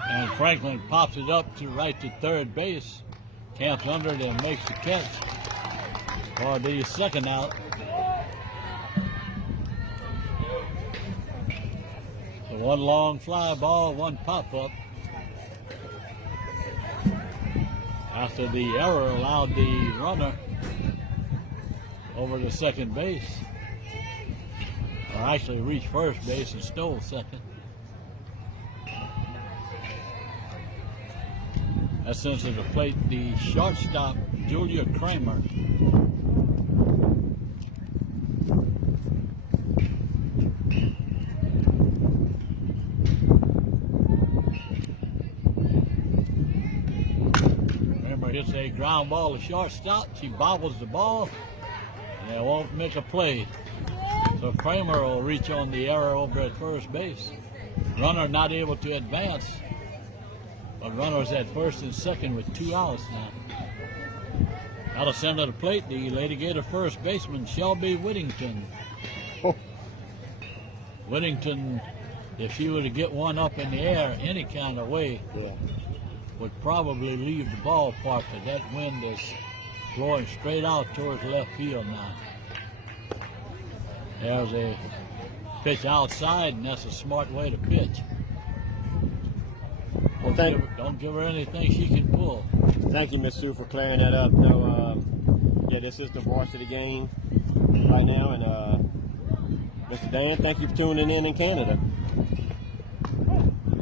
And Franklin pops it up to right to third base. Camps under it and makes the catch for the second out. So 1 long fly ball, 1 pop up. After the error allowed the runner over to second base, or actually reached first base and stole second. That sends to the plate the shortstop, Julia Kramer. Kramer hits a ground ball to shortstop. She bobbles the ball, and it won't make a play. So Kramer will reach on the error over at first base. Runner not able to advance. But runners at first and second with 2 outs now. That'll send to the plate the Lady Gator first baseman, Shelby Whittington. Oh. Whittington, if she were to get one up in the air any kind of way, would probably leave the ballpark, but that wind is blowing straight out towards left field now. There's a pitch outside, and that's a smart way to pitch. Well, Don't give her anything she can pull. Thank you, Miss Sue, for clearing that up. No, yeah, this is the varsity game right now, and Mr. Dan, thank you for tuning in Canada.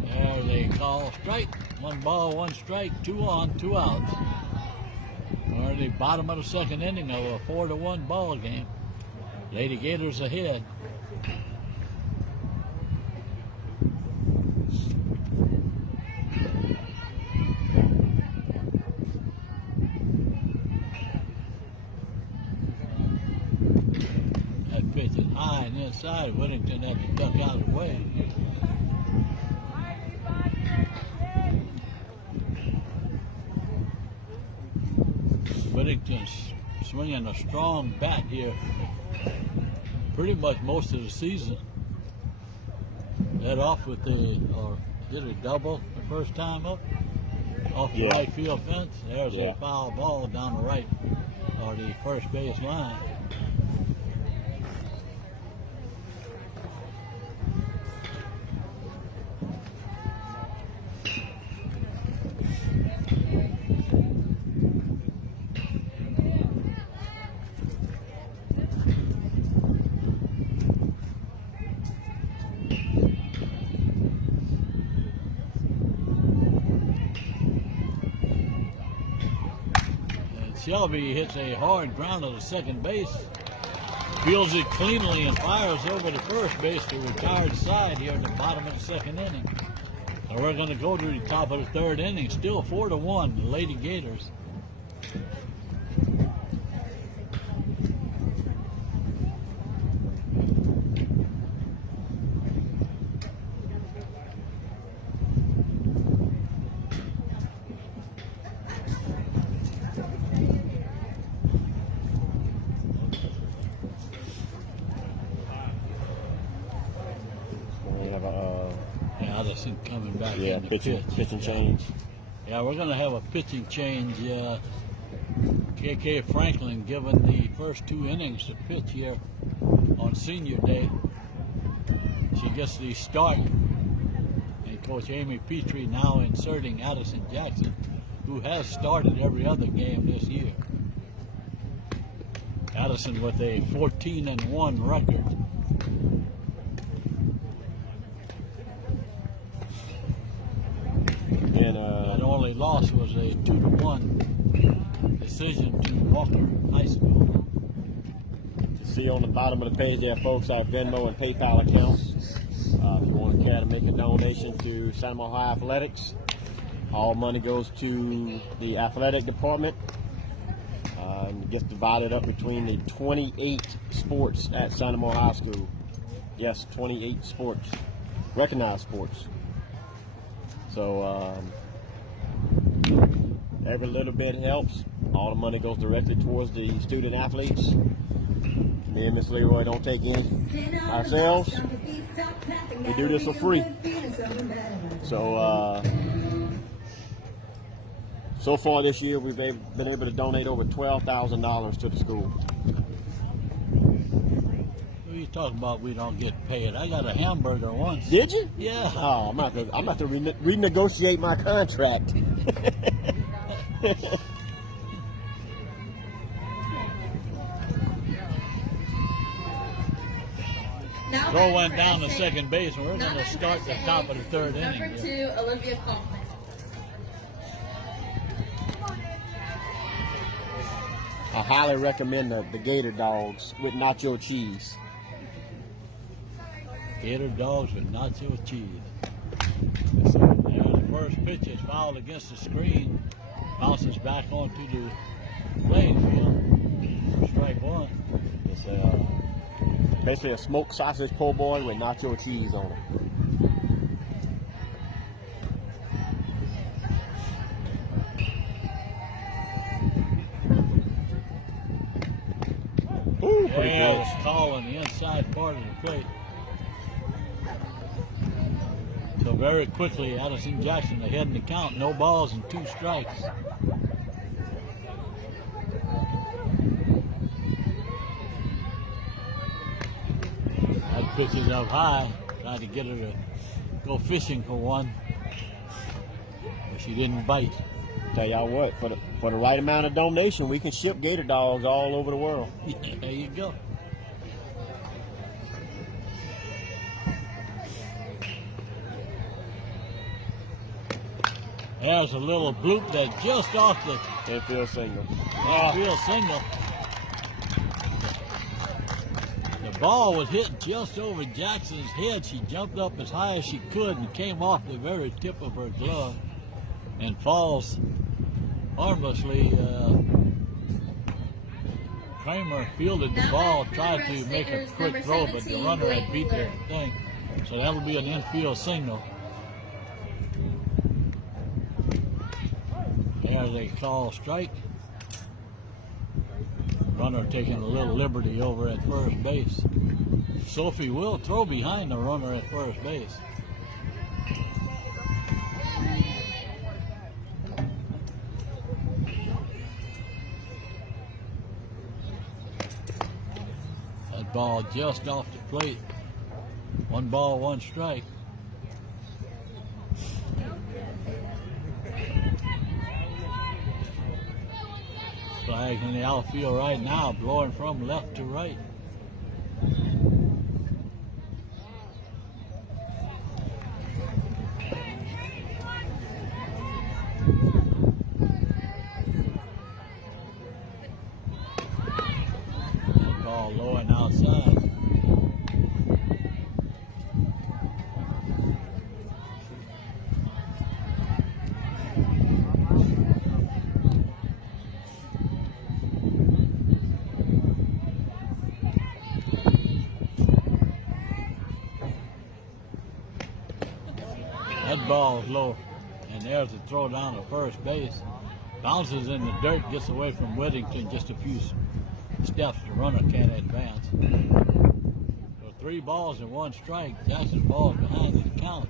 There's a call strike. 1 ball, 1 strike, 2 on, 2 outs. We're at the bottom of the second inning of a 4-1 ball game. Lady Gators ahead. inside. Whittington had to duck out of the way. Whittington's swinging a strong bat here pretty much most of the season. Led off with did a double the first time up off the right field fence. There's a foul ball down the right or the first base line. Shelby hits a hard grounder to second base, fields it cleanly and fires over to first base to retired side here at the bottom of the second inning. So we're going to go to the top of the third inning, still 4-1, the Lady Gators. Addison coming back in the pitching change. Yeah, we're going to have a pitching change. KK Franklin given the first 2 innings to pitch here on senior day. She gets the start. And Coach Amy Petrie now inserting Addison Jackson, who has started every other game this year. Addison with a 14-1 record. That only loss was a 2-1 decision to Walker High School. To see on the bottom of the page there, folks, our Venmo and PayPal accounts. If you want to care to make a donation to Santa Monica High Athletics, all money goes to the athletic department. And gets divided up between the 28 sports at Santa Monica High School. Yes, 28 sports, recognized sports. So every little bit helps. All the money goes directly towards the student athletes. Me and Miss Leroy don't take any ourselves. We do this for free. So so far this year, we've been able to donate over $12,000 to the school. What are you talking about? We don't get paid. I got a hamburger once. Did you? Yeah. Oh, I'm about to renegotiate my contract. Throw one down to second base, and we're going to start the top of the third inning. Number 2, Olivia Kaufman. I highly recommend the Gator Dogs with nacho cheese. Gator Dogs with nacho cheese. There, the first pitch is fouled against the screen. Bounces back onto the playing field. Strike 1. It's basically a smoked sausage po' boy with nacho cheese on it. Ooh, pretty There's close. call on the inside part of the plate. So very quickly, Addison Jackson ahead in the count. No balls and 2 strikes. That pitch is up high. Tried to get her to go fishing for one, but she didn't bite. Tell y'all what, for the right amount of donation, we can ship Gator Dogs all over the world. There you go. There's a little bloop that just off the Infield single. infield single. The ball was hit just over Jackson's head. She jumped up as high as she could and came off the very tip of her glove and falls harmlessly Kramer fielded the ball, tried to make a quick throw, but the runner had beat the thing. So that'll be an infield signal. There they call strike. Runner taking a little liberty over at first base. Sophie will throw behind the runner at first base. That ball just off the plate. 1 ball, 1 strike. Flag in the outfield right now, blowing from left to right. That ball low and outside. That ball is low, and there's a throw down to first base. Bounces in the dirt, gets away from Whittington just a few steps. The runner can't advance. So 3 balls and 1 strike. Jackson falls behind the count.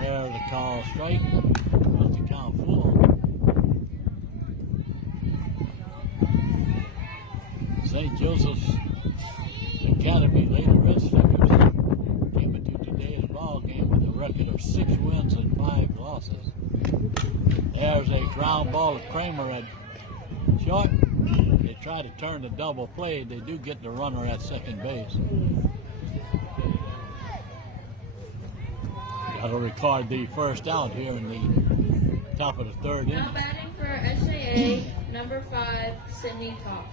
There's the call strike. That's the count full. St. Joseph's Academy Lady Red Slickers came into today's ball game with a record of 6 wins and 5 losses. There's a ground ball to Kramer at short. They try to turn the double play. They do get the runner at second base. That'll record the first out here in the top of the 3rd Now inning. batting for SJA, number 5, Sydney Koff.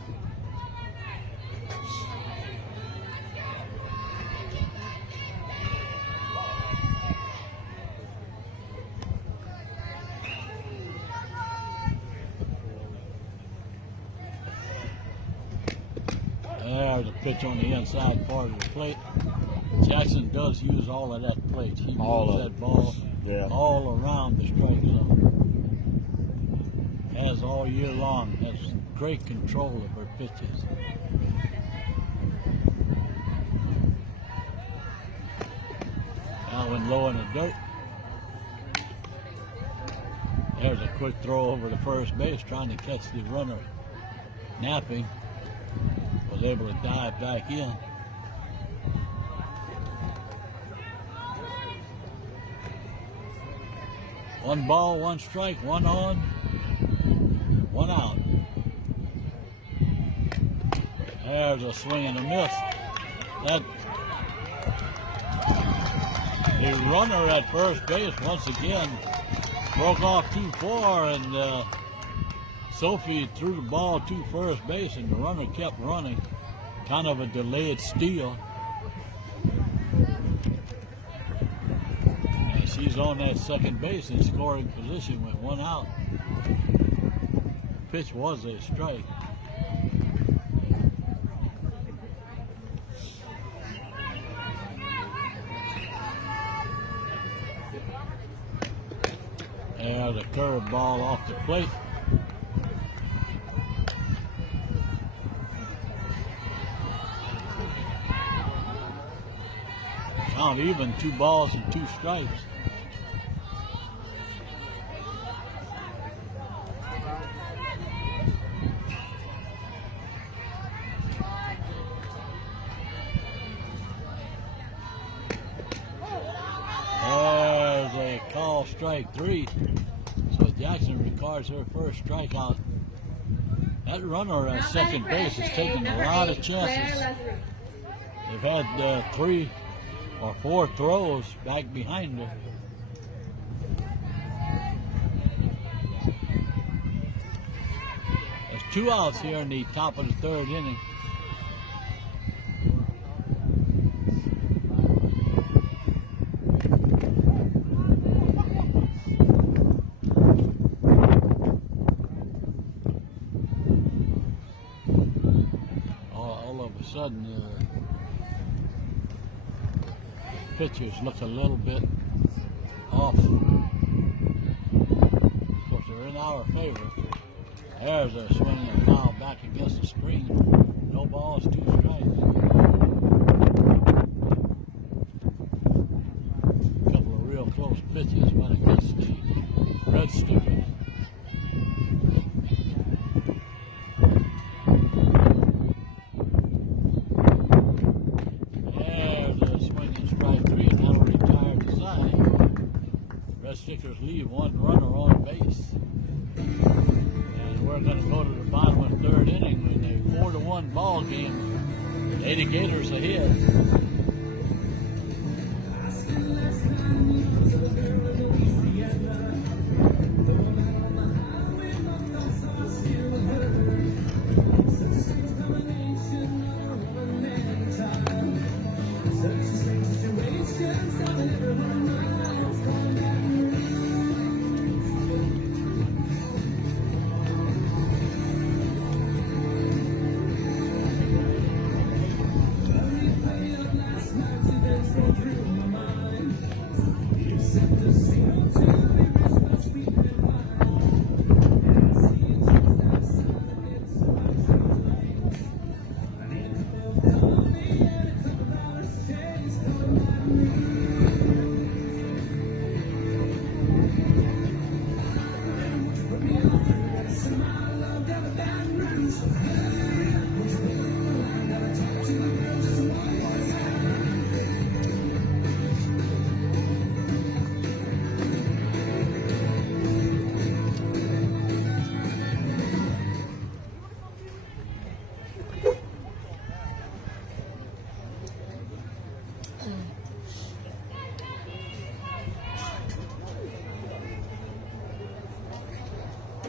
There's a pitch on the inside part of the plate. Jackson does use all of that plate. He moves that ball all around the strike zone. Has all year long. Has great control of her pitches. Alvin low in the dirt. There's a quick throw over to first base, trying to catch the runner napping. Was able to dive back in. One ball, 1 strike, 1 on, 1 out. There's a swing and a miss. That the runner at first base once again broke off too far, and Sophie threw the ball to first base, and the runner kept running. Kind of a delayed steal. And she's on that second base in scoring position with 1 out. Pitch was a strike. There's a curve ball off the plate. Count even, 2 balls and 2 strikes. There's a call, strike 3. So Jackson records her first strikeout. That runner at second base is taking a lot of chances. They've had 3 or 4 throws back behind her. There's 2 outs here in the top of the 3rd inning. of a sudden, pitchers look a little bit off. Of course, they're in our favor. There's a swing and foul back against the screen. No balls, 2 strikes. A couple of real close pitches went against the Red Stickers. There's a swing and strike 3, and that'll retire the side. Red Stickers leave 1 runner on base. We're going to go to the bottom of the 3rd inning with a 4-1 ball game. Lady Gators ahead.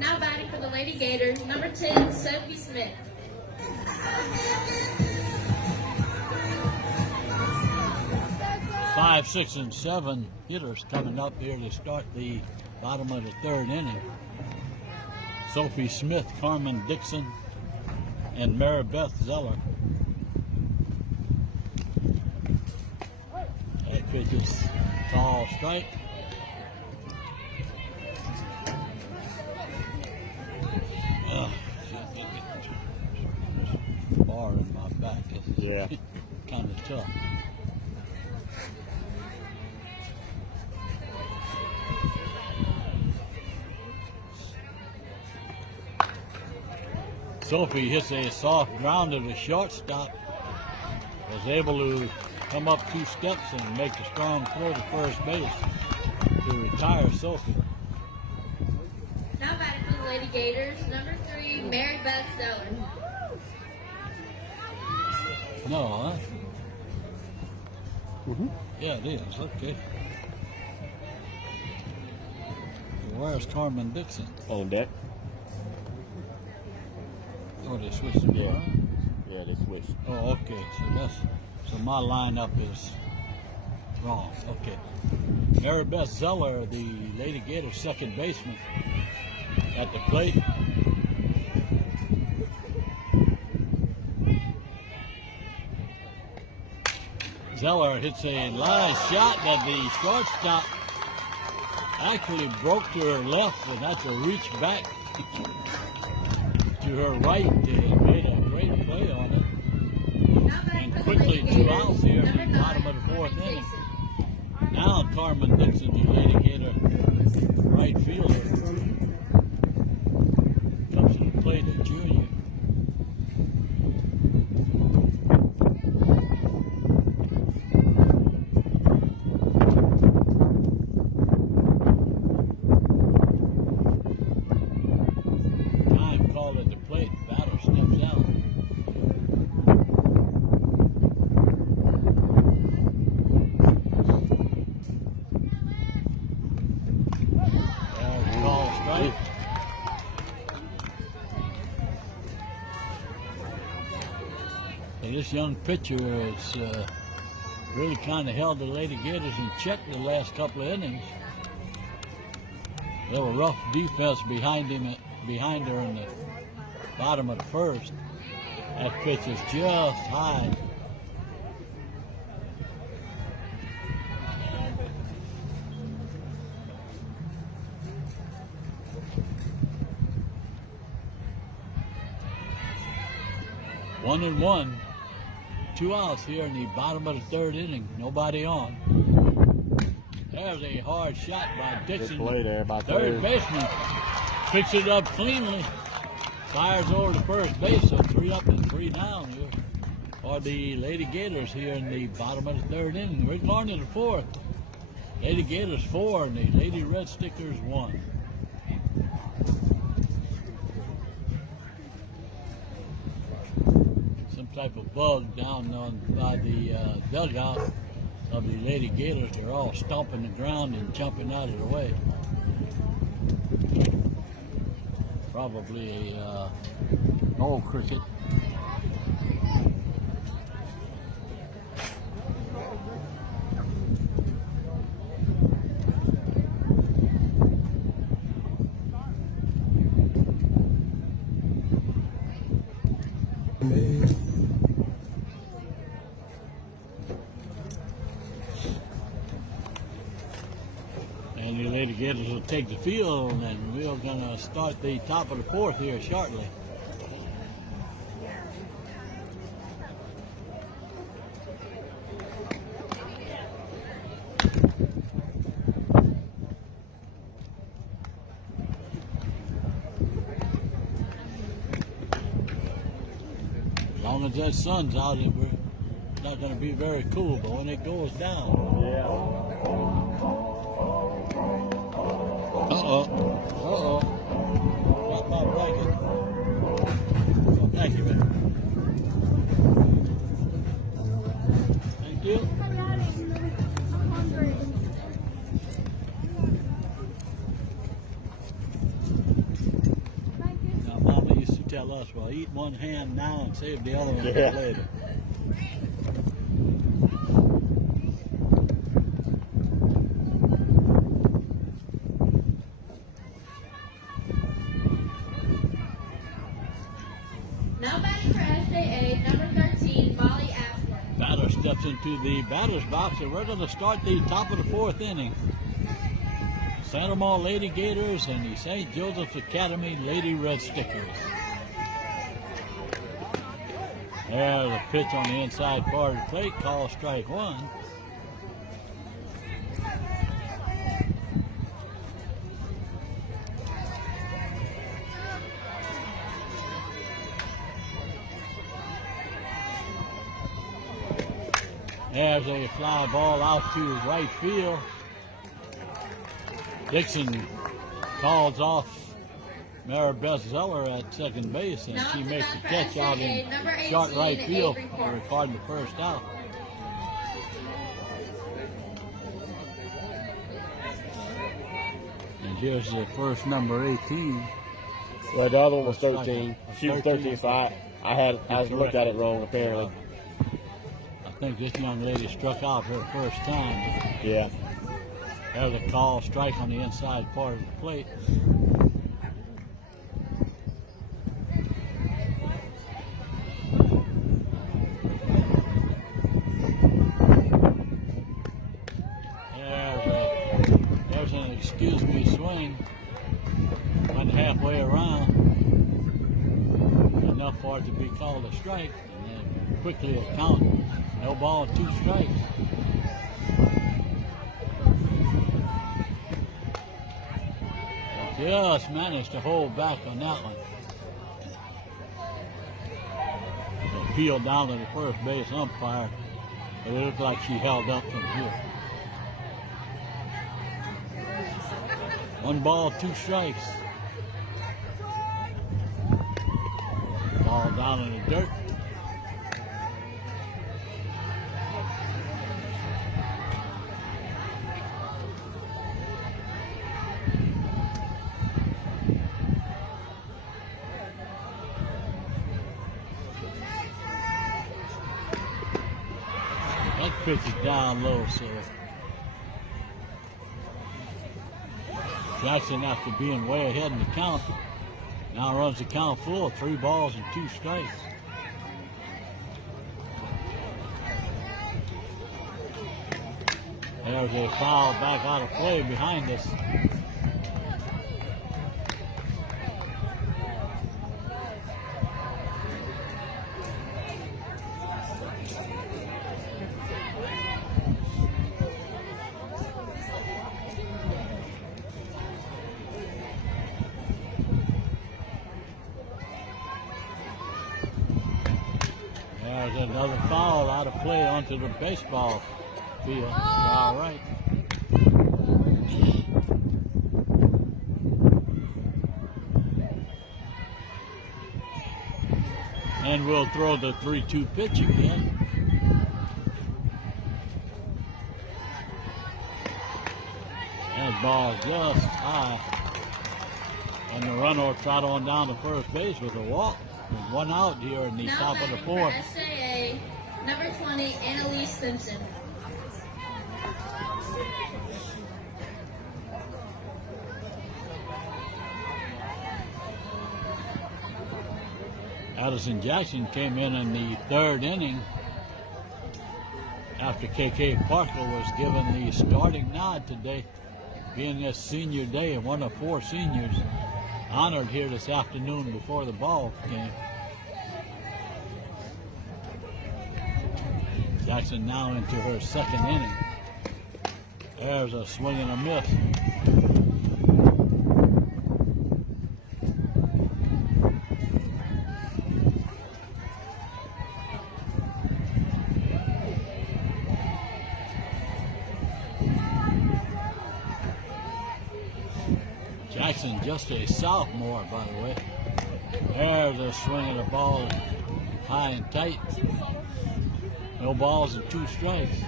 Now batting for the Lady Gators, number 10, Sophie Smith. 5, 6, and 7 hitters coming up here to start the bottom of the 3rd inning. Sophie Smith, Carmen Dixon, and Maribeth Zeller. That pitch is called strike. Bar in my back is kind of tough. Sophie hits a soft ground to the shortstop. Was able to come up 2 steps and make a strong throw to first base to retire Sophie. Now batting for the Lady Gators, number 3, Maribeth Zeller. No, huh? Yeah, it is. Okay. Where's Carmen Dixon? On deck. Oh, they switched it around? Yeah, they switched. Oh, okay. So my lineup is wrong. Okay. Maribeth Zeller, the Lady Gators second baseman, at the plate. Zeller hits a line shot that the shortstop actually broke to her left and had to reach back to her right and made a great play on it. And quickly 2 outs here at the bottom of the 4th inning. Now Carmen Dixon, the Lady Gator right fielder, comes to the plate, a junior. This young pitcher has really kind of held the Lady Gators in check the last couple of innings. There were rough defense behind her in the bottom of the 1st. That pitch is just high. One and one. 2 outs here in the bottom of the third inning. Nobody on. There's a hard shot by Dixon. Good play there by Third baseman. Picks it up cleanly. Fires over to first base. So 3 up and 3 down here for the Lady Gators here in the bottom of the third inning. We're going into the fourth. Lady Gators 4 and the Lady Red Stickers 1. Type of bug down on by the dugout of the Lady Gators. They're all stomping the ground and jumping out of the way. Probably a old cricket. And the Lady Gators will take the field, and we're going to start the top of the fourth here shortly. As long as that sun's out, we're not going to be very cool, but when it goes down. Yeah. Uh-oh. Drop my blanket. Oh, thank you, man. Thank you. I'm hungry. Thank you. Now, Mama used to tell us, well, eat one hand now and save the other one for Yeah. later. Nobody for SJ8, number 13, Molly Ashworth. Batter steps into the batter's box, and we're going to start the top of the fourth inning. Santa Maria Lady Gators and the St. Joseph's Academy Lady Red Stickers. There's a pitch on the inside part of the plate, call strike one. There's a fly ball out to right field. Dixon calls off Maribeth Zeller at second base, and she makes the catch out in short right field for recording the first out. And here's the first number 18. Well, the other one was 13. She was 13, so I looked at it wrong apparently. I think this young lady struck out for the first time. Yeah. There's a call strike on the inside part of the plate. There's an excuse me swing. Went halfway around. Enough for it to be called a strike. And then quickly a count. No ball, 2 strikes. Just managed to hold back on that one. Appeal down to the first base umpire, but it looked like she held up from here. 1 ball, 2 strikes. Ball down in the dirt. That pitch is down low, so Jackson, after being way ahead in the count, now runs the count full, 3 balls and 2 strikes. There's a foul back out of play behind us. There's another foul out of play onto the baseball field. All right. And we'll throw the 3-2 pitch again. That ball just high. And the runner will trot on down to first base with a walk. With one out here in the Now top of the batting fourth. for SJA, number 20, Annalise Simpson. Addison Jackson came in the third inning after KK Parker was given the starting nod today, being this senior day, and one of 4 seniors honored here this afternoon before the ball game. Jackson now into her second inning. There's a swing and a miss. Jackson just a sophomore, by the way. There's a swing of the ball high and tight. No balls and 2 strikes.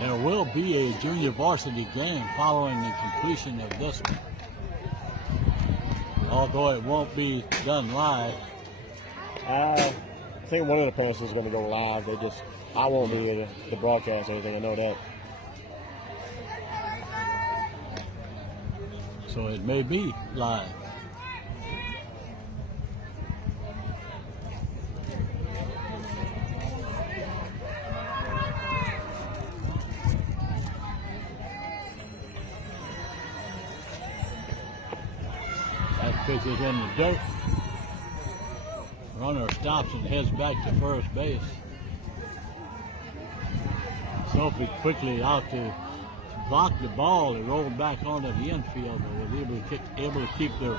There will be a junior varsity game following the completion of this one. Although it won't be done live. I think one of the parents is going to go live. I won't be here to broadcast or anything. I know that. So it may be live. That pitch is in the dirt. Runner stops and heads back to first base. Sophie quickly out to block the ball. It rolled back onto the infield, but was able to keep the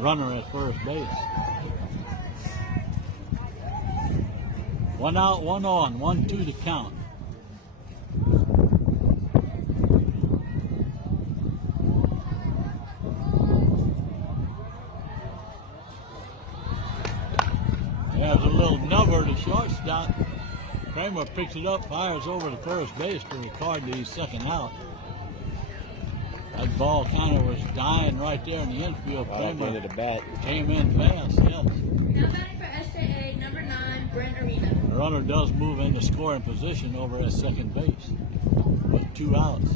runner at first base. 1 out, 1 on, 1-2 to count. There's a little nubber to shortstop. Kramer picks it up, fires over to first base to record the second out. That ball kind of was dying right there in the infield. Kramer the bat. came in fast, yes. Now batting for SJA, number 9, Brent Arena. The runner does move into scoring position over at second base with 2 outs.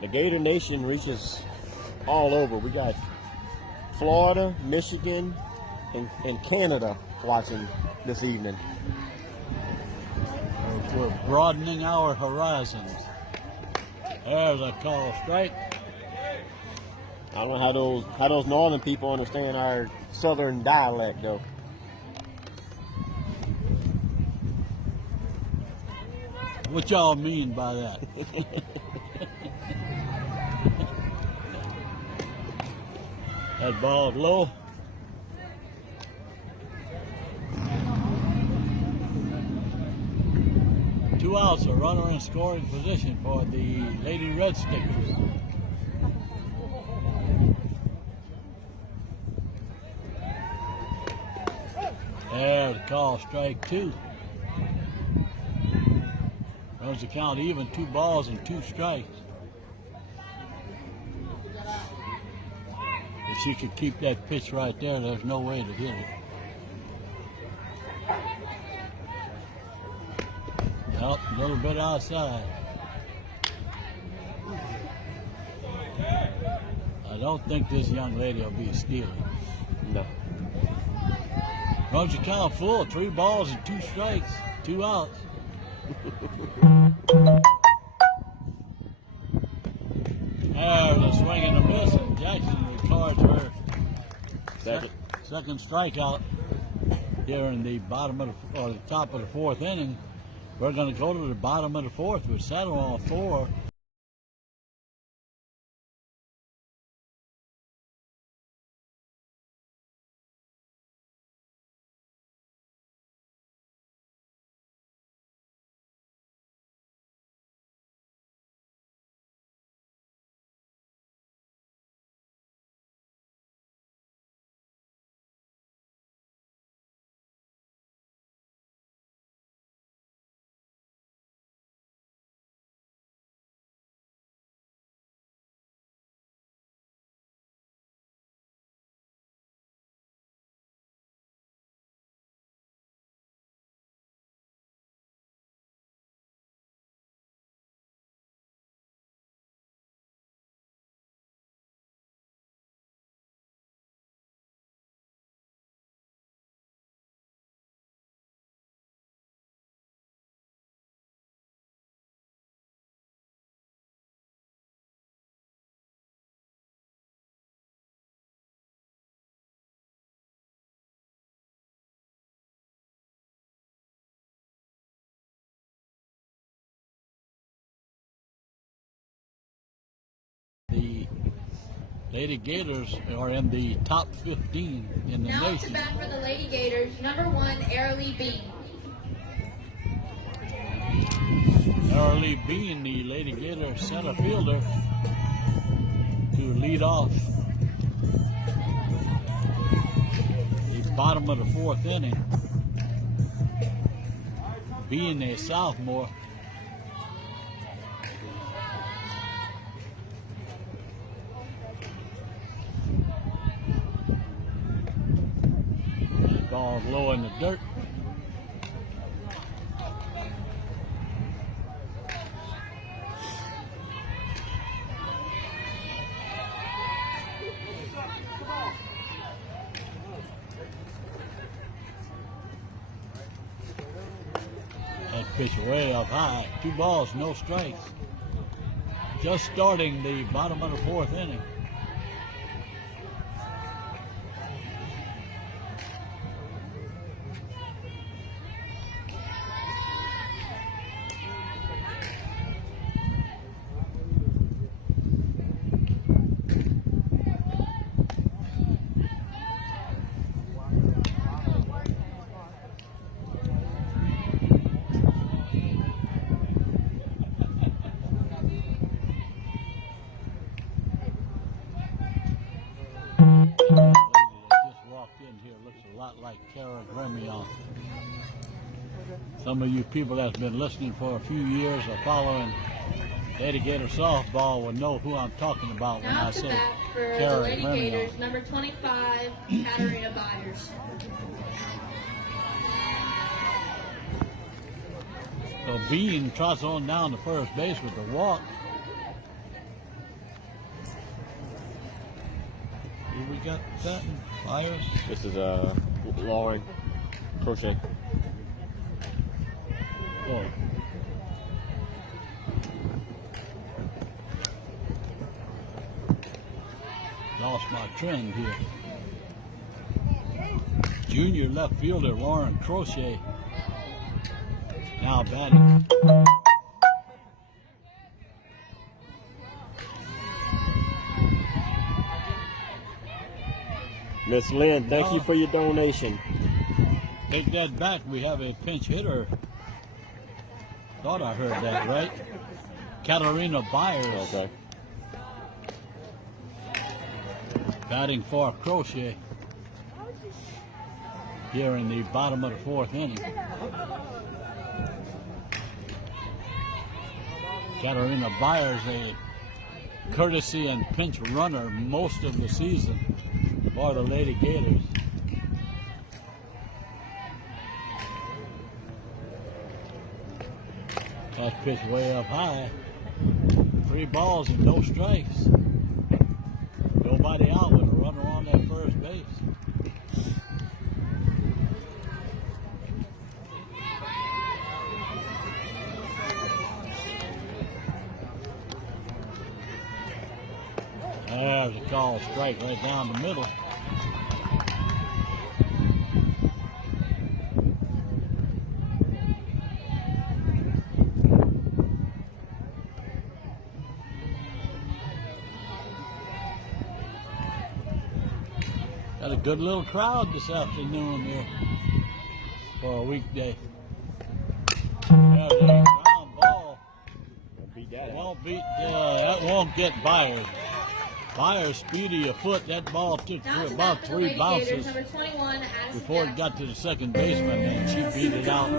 The Gator Nation reaches all over. We got Florida, Michigan, and Canada watching this evening. We're broadening our horizons. There's a call strike. I don't know how those northern people understand our southern dialect, though. What y'all mean by that? That ball low. Two outs, a runner in scoring position for the Lady Red Stickers. There's the call, strike 2. Runs the count even, 2 balls and 2 strikes. If she could keep that pitch right there, there's no way to hit it. Up a little bit outside. I don't think this young lady will be stealing. No. Runs the count full, 3 balls and 2 strikes, 2 outs. There's a swing and a miss, and Jackson records her second strikeout here in the bottom of the top of the 4th inning. We're going to go to the bottom of the 4th. We're settled on 4. The Lady Gators are in the top 15 in the Now to nation. bat for the Lady Gators, number 1, Airly Bean. Early Bean, the Lady Gator center fielder, to lead off the bottom of the 4th inning. Being a sophomore. That ball's low in the dirt. That pitch way up high. 2 balls, no strikes. Just starting the bottom of the 4th inning. Some of you people that's been listening for a few years or following Lady Gator softball will know who I'm talking about when Now I to say bat for the Kara Lady Gremion. Gators, number 25, Katarina Byers. So Bean trots on down to first base with the walk. Here we got that, Byers. This is Lauren Crochet. Oh. Lost my trend here. Junior left fielder Lauren Crochet now batting. Miss Lynn, thank you for your donation. Take that back. We have a pinch hitter. Thought I heard that right. Katarina Byers Okay. batting for Crochet. here in the bottom of the fourth inning. Katarina Byers, a courtesy and pinch runner most of the season for the Lady Gators. Toss pitch way up high. 3 balls and no strikes. Nobody out with a runner on that first base. There's a call strike right down the middle. Got a good little crowd this afternoon here for a weekday. There's a ground ball. Beat that out. Won't beat, that won't get Byers. Byers speedy a foot. That ball took about 3 bounces before it got to the second baseman, and she beat it out.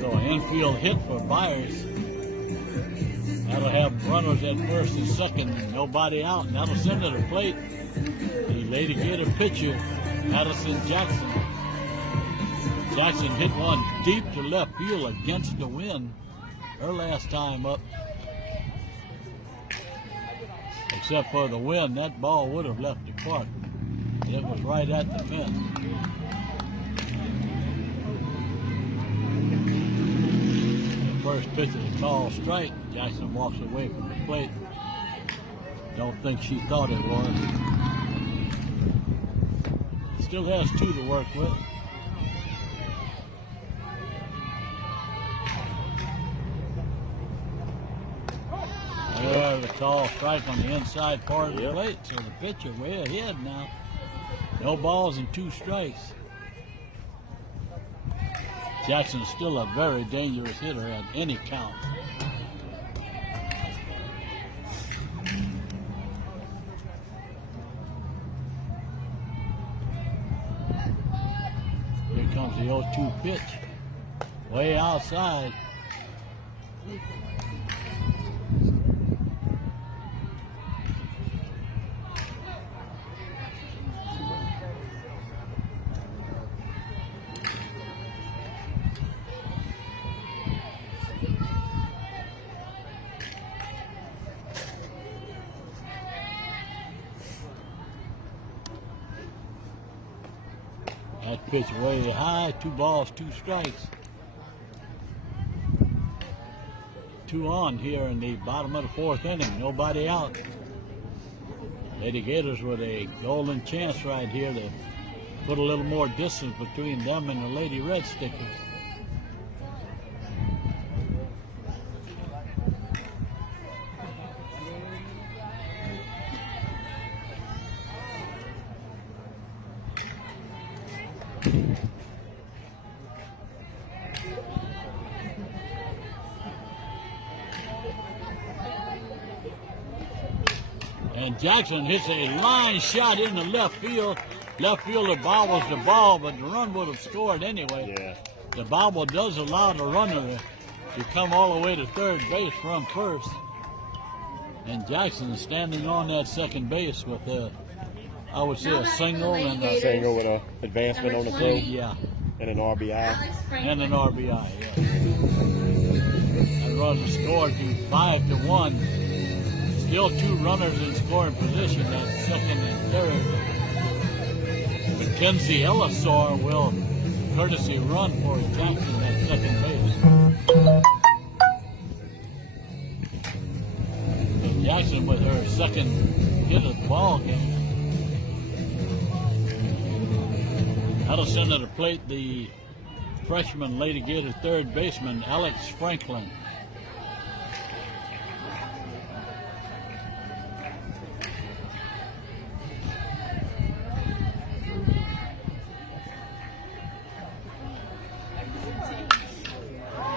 So an infield hit for Byers. That'll have runners at first and second, and nobody out, and that'll send to the plate the Lady Gator pitcher, Addison Jackson. Jackson hit one deep to left field against the wind her last time up. Except for the wind, that ball would have left the park. It was right at the fence. The first pitch is a tall strike. Jackson walks away from the plate. Don't think she thought it was. Still has 2 to work with. There's a tall strike on the inside part of the plate, so the pitcher way ahead now. No balls and 2 strikes. Jackson's still a very dangerous hitter at any count. Here comes the 0-2 pitch. Way outside. That pitch way high, 2 balls, 2 strikes. 2 on here in the bottom of the fourth inning, nobody out. Lady Gators with a golden chance right here to put a little more distance between them and the Lady Red Stickers. And Jackson hits a line shot in the left field. Left fielder bobbles the ball, but the run would have scored anyway. Yeah. The bobble does allow the runner to come all the way to third base from first. And Jackson is standing on that second base with I would say a single and a Single with an advancement on the throw. yeah, And an RBI. and an RBI. Yeah. That run scored to 5-1. Still 2 runners in scoring position at second and third. Mackenzie Ellisor will courtesy run for Jackson at second base. And Jackson with her second hit of the ball game. That'll send to the plate the freshman Lady Gator third baseman Alex Franklin.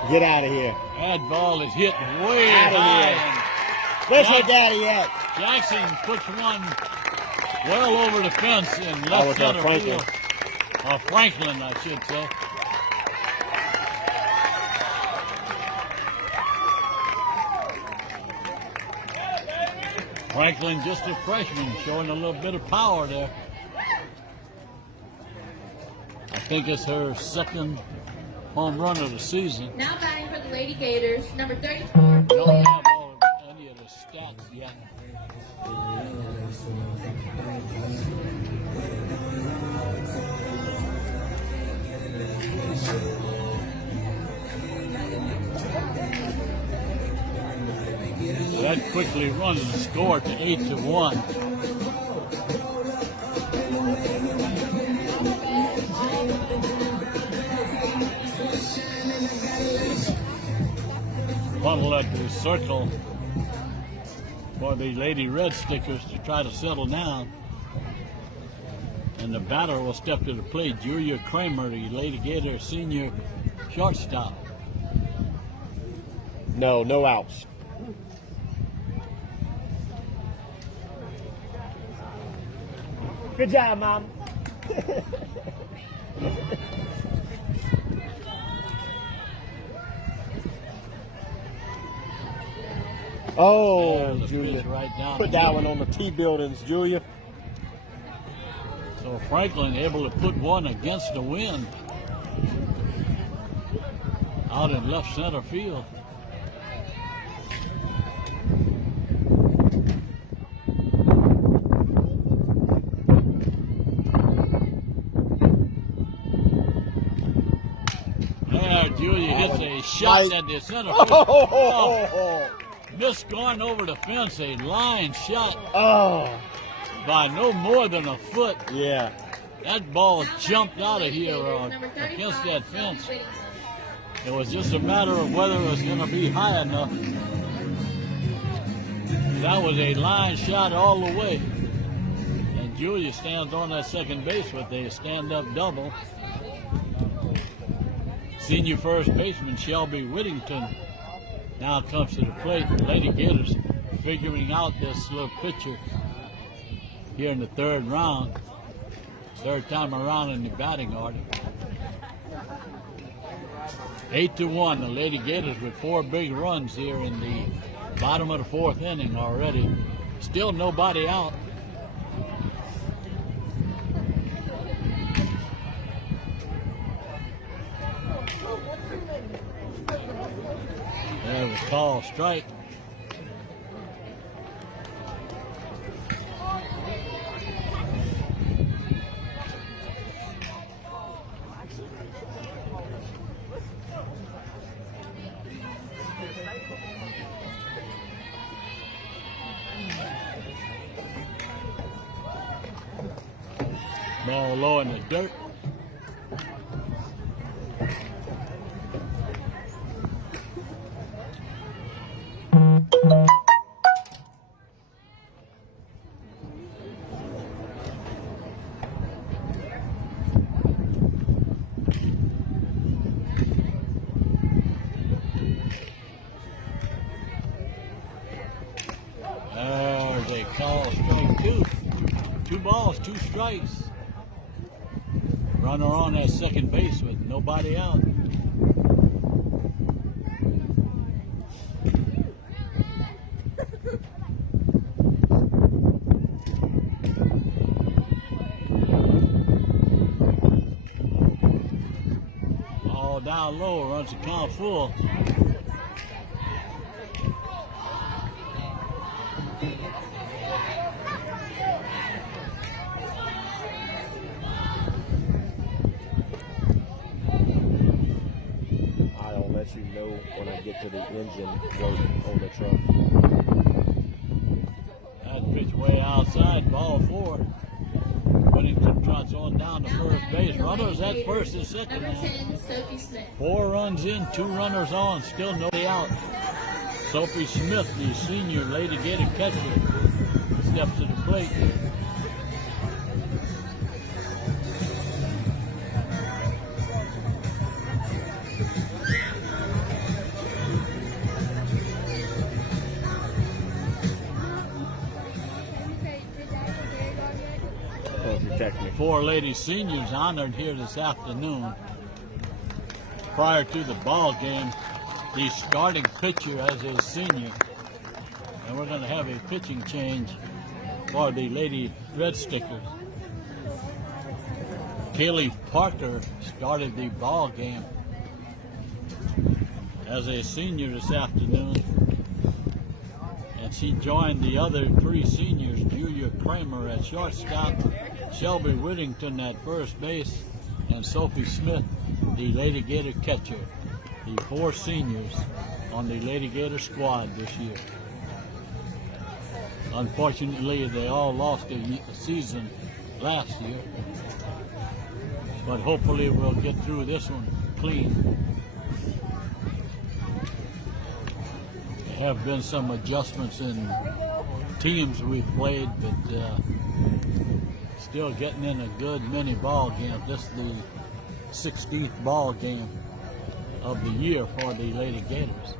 Get out of here. That ball is hit way Outta high. here. Where's her daddy at? Jackson puts one well over the fence in was left that center Franklin? field. Franklin, I should say. Franklin, just a freshman, showing a little bit of power there. I think it's her second home run of the season. Now batting for the Lady Gators, number 34. Don't have any of the stats yet. That quickly runs the score to 8-1. Funnel at the circle for the Lady Red Stickers to try to settle down. And the batter will step to the plate. Julia Kramer, the Lady Gator senior shortstop. No outs. Good job, Mom. Oh, There's a Julia. pitch right down Put the that middle. one on the T buildings, Julia. So Franklin able to put one against the wind out in left center field. There, Julia hits a shot at the center field. Oh, Missed going over the fence, a line shot oh, by no more than a foot. yeah. That ball jumped out of here against that fence. It was just a matter of whether it was going to be high enough. That was a line shot all the way. And Julia stands on that second base with a stand-up double. Senior first baseman Shelby Whittington now comes to the plate. The Lady Gators figuring out this little pitcher here in the third round. Third time around in the batting order. 8-1, the Lady Gators with 4 big runs here in the bottom of the fourth inning already. Still nobody out. There was a call strike. Ball low in the dirt. There's a call strike 2. 2 balls, 2 strikes. Runner on that second base with nobody out. Ball down low, runs the count full. I'll let you know when I get to the engine work on the truck. That pitch way outside, ball 4. Whittington trots on down to first base. Runners at first and second Number now. 10, Sophie Smith. 4 runs in, 2 runners on, still nobody out. Sophie Smith, the senior Lady Gator catcher, steps to the plate. 4 lady seniors honored here this afternoon. Prior to the ball game, the starting pitcher as a senior. And we're going to have a pitching change for the Lady Red Stickers. Kaylee Parker started the ball game as a senior this afternoon. And she joined the other 3 seniors, Julia Kramer at shortstop, Shelby Whittington at first base, and Sophie Smith, the Lady Gator catcher. The 4 seniors on the Lady Gator squad this year. Unfortunately, they all lost a season last year, but hopefully we'll get through this one clean. There have been some adjustments in teams we've played, but still getting in a good many ball games. This is the 16th ball game of the year for the Lady Gators.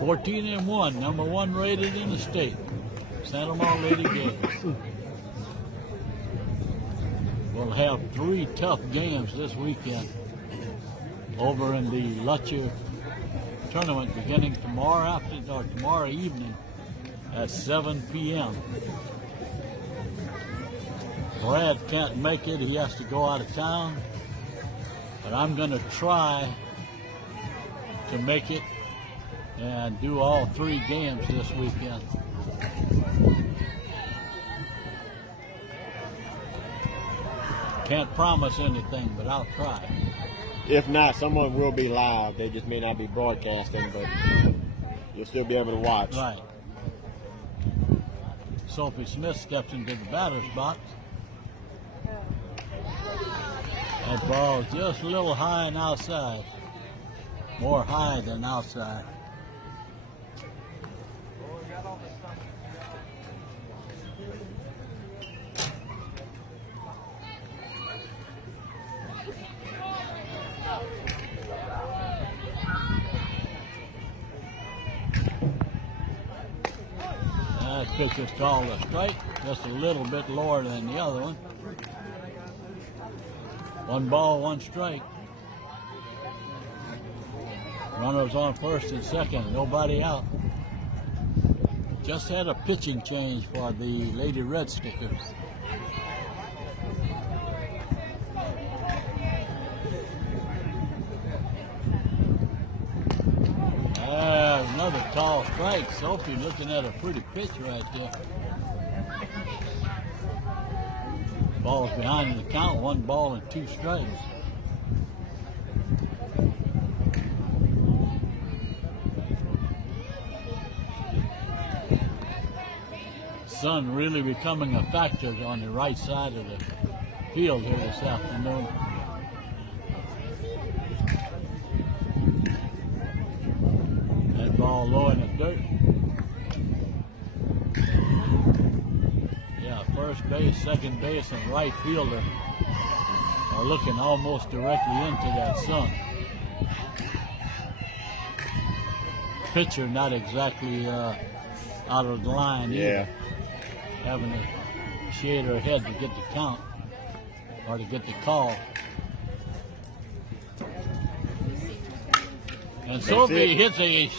(14-1), number 1 rated in the state. Santa Maria Lady Gators. We'll have 3 tough games this weekend over in the Lutcher tournament beginning tomorrow evening at 7 p.m. Brad can't make it. He has to go out of town. But I'm going to try to make it and do all 3 games this weekend. Can't promise anything, but I'll try. If not, someone will be live. They just may not be broadcasting, but you'll still be able to watch. Right. Sophie Smith steps into the batter's box. That ball is just a little high and outside. More high than outside. That pitch is called a strike, just a little bit lower than the other one. 1 ball, 1 strike. Runners on first and second, nobody out. Just had a pitching change for the Lady Red Stickers. Another tall strike. Sophie looking at a pretty pitch right there. Ball's behind in the count, 1 ball and 2 strikes. Sun really becoming a factor on the right side of the field here this afternoon. That ball low in the dirt. Yeah, first base, second base, and right fielder are looking almost directly into that sun. Pitcher not exactly out of the line either. Yeah. Having to shade her head to get the count or to get the call. And Sophie hits a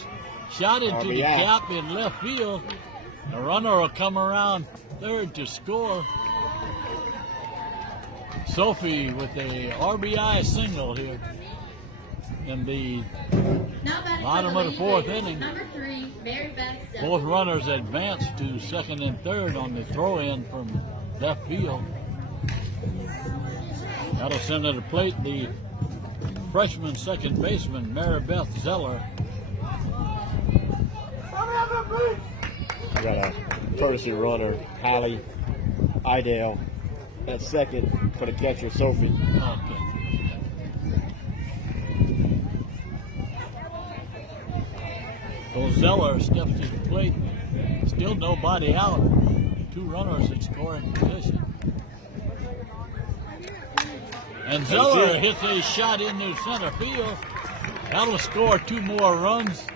shot into the gap in left field. The runner will come around third to score. Sophie with a RBI single here in the bottom of the 4th inning. Number 3, Mary Beth Zeller. Both runners advanced to second and third on the throw-in from left field. That'll send to the plate the freshman second baseman, Mary Beth Zeller. I got a courtesy runner, Hallie Idale, at second for the catcher, Sophie. Okay. So Zeller steps to the plate. Still nobody out. 2 runners in scoring position. And Zeller hits a shot into center field. That'll score 2 more runs.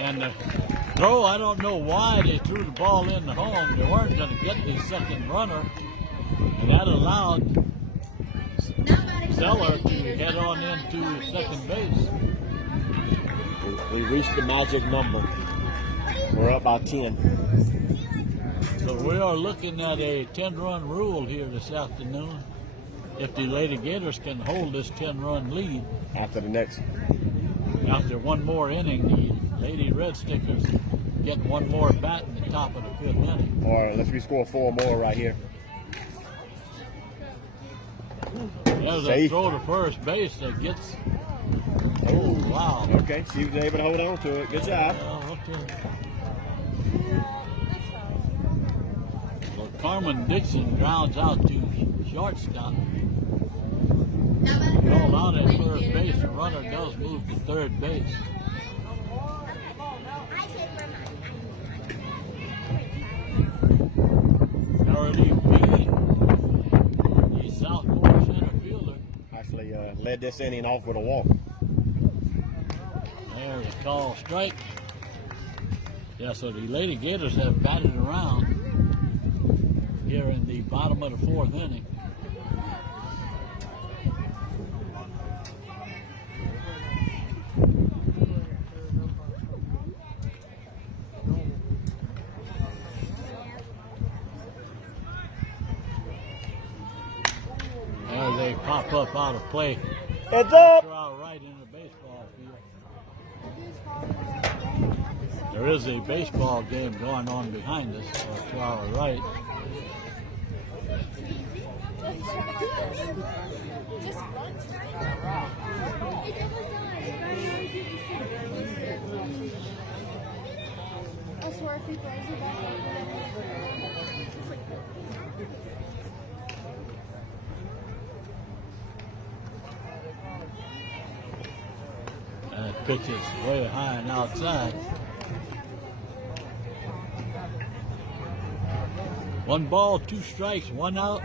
And the throw, I don't know why they threw the ball in the home. They weren't going to get the second runner. And that allowed Zeller to head on into second base. We reached the magic number. We're up by 10. So we are looking at a 10-run rule here this afternoon. If the Lady Gators can hold this 10-run lead. After the next. After one more inning, the Lady Red Stickers get one more bat in the top of the 5th inning. Or unless we score 4 more right here. There's a throw to first base that gets. Oh, wow. Okay, she was able to hold on to it. Good job. Okay. Well, Carmen Dixon grounds out to shortstop. Called out at first base. The runner does move to third base. Already beat the Southport center fielder. Actually led this inning off with a walk. There's a call strike. Yeah, so the Lady Gators have batted around here in the bottom of the 4th inning. There they pop up out of play. Heads up! Right in the baseball field. There is a baseball game going on behind us to our right. That pitch is way high and outside. 1 ball, 2 strikes, 1 out.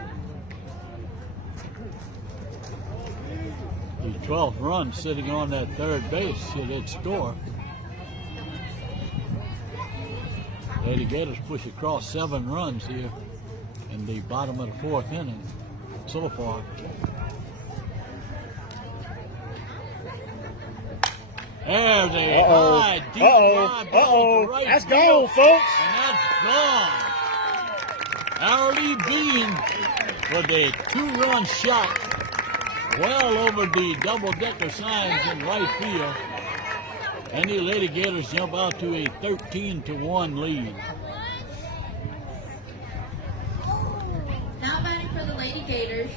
The 12th run sitting on that third base should it score. Lady Gators push across 7 runs here in the bottom of the 4th inning so far. There's a high, deep fly ball to right That's field, gone, folks. and that's gone. Arlie Bean with a 2-run shot well over the double-decker signs in right field. And the Lady Gators jump out to a 13-1 lead. Now batting for the Lady Gators,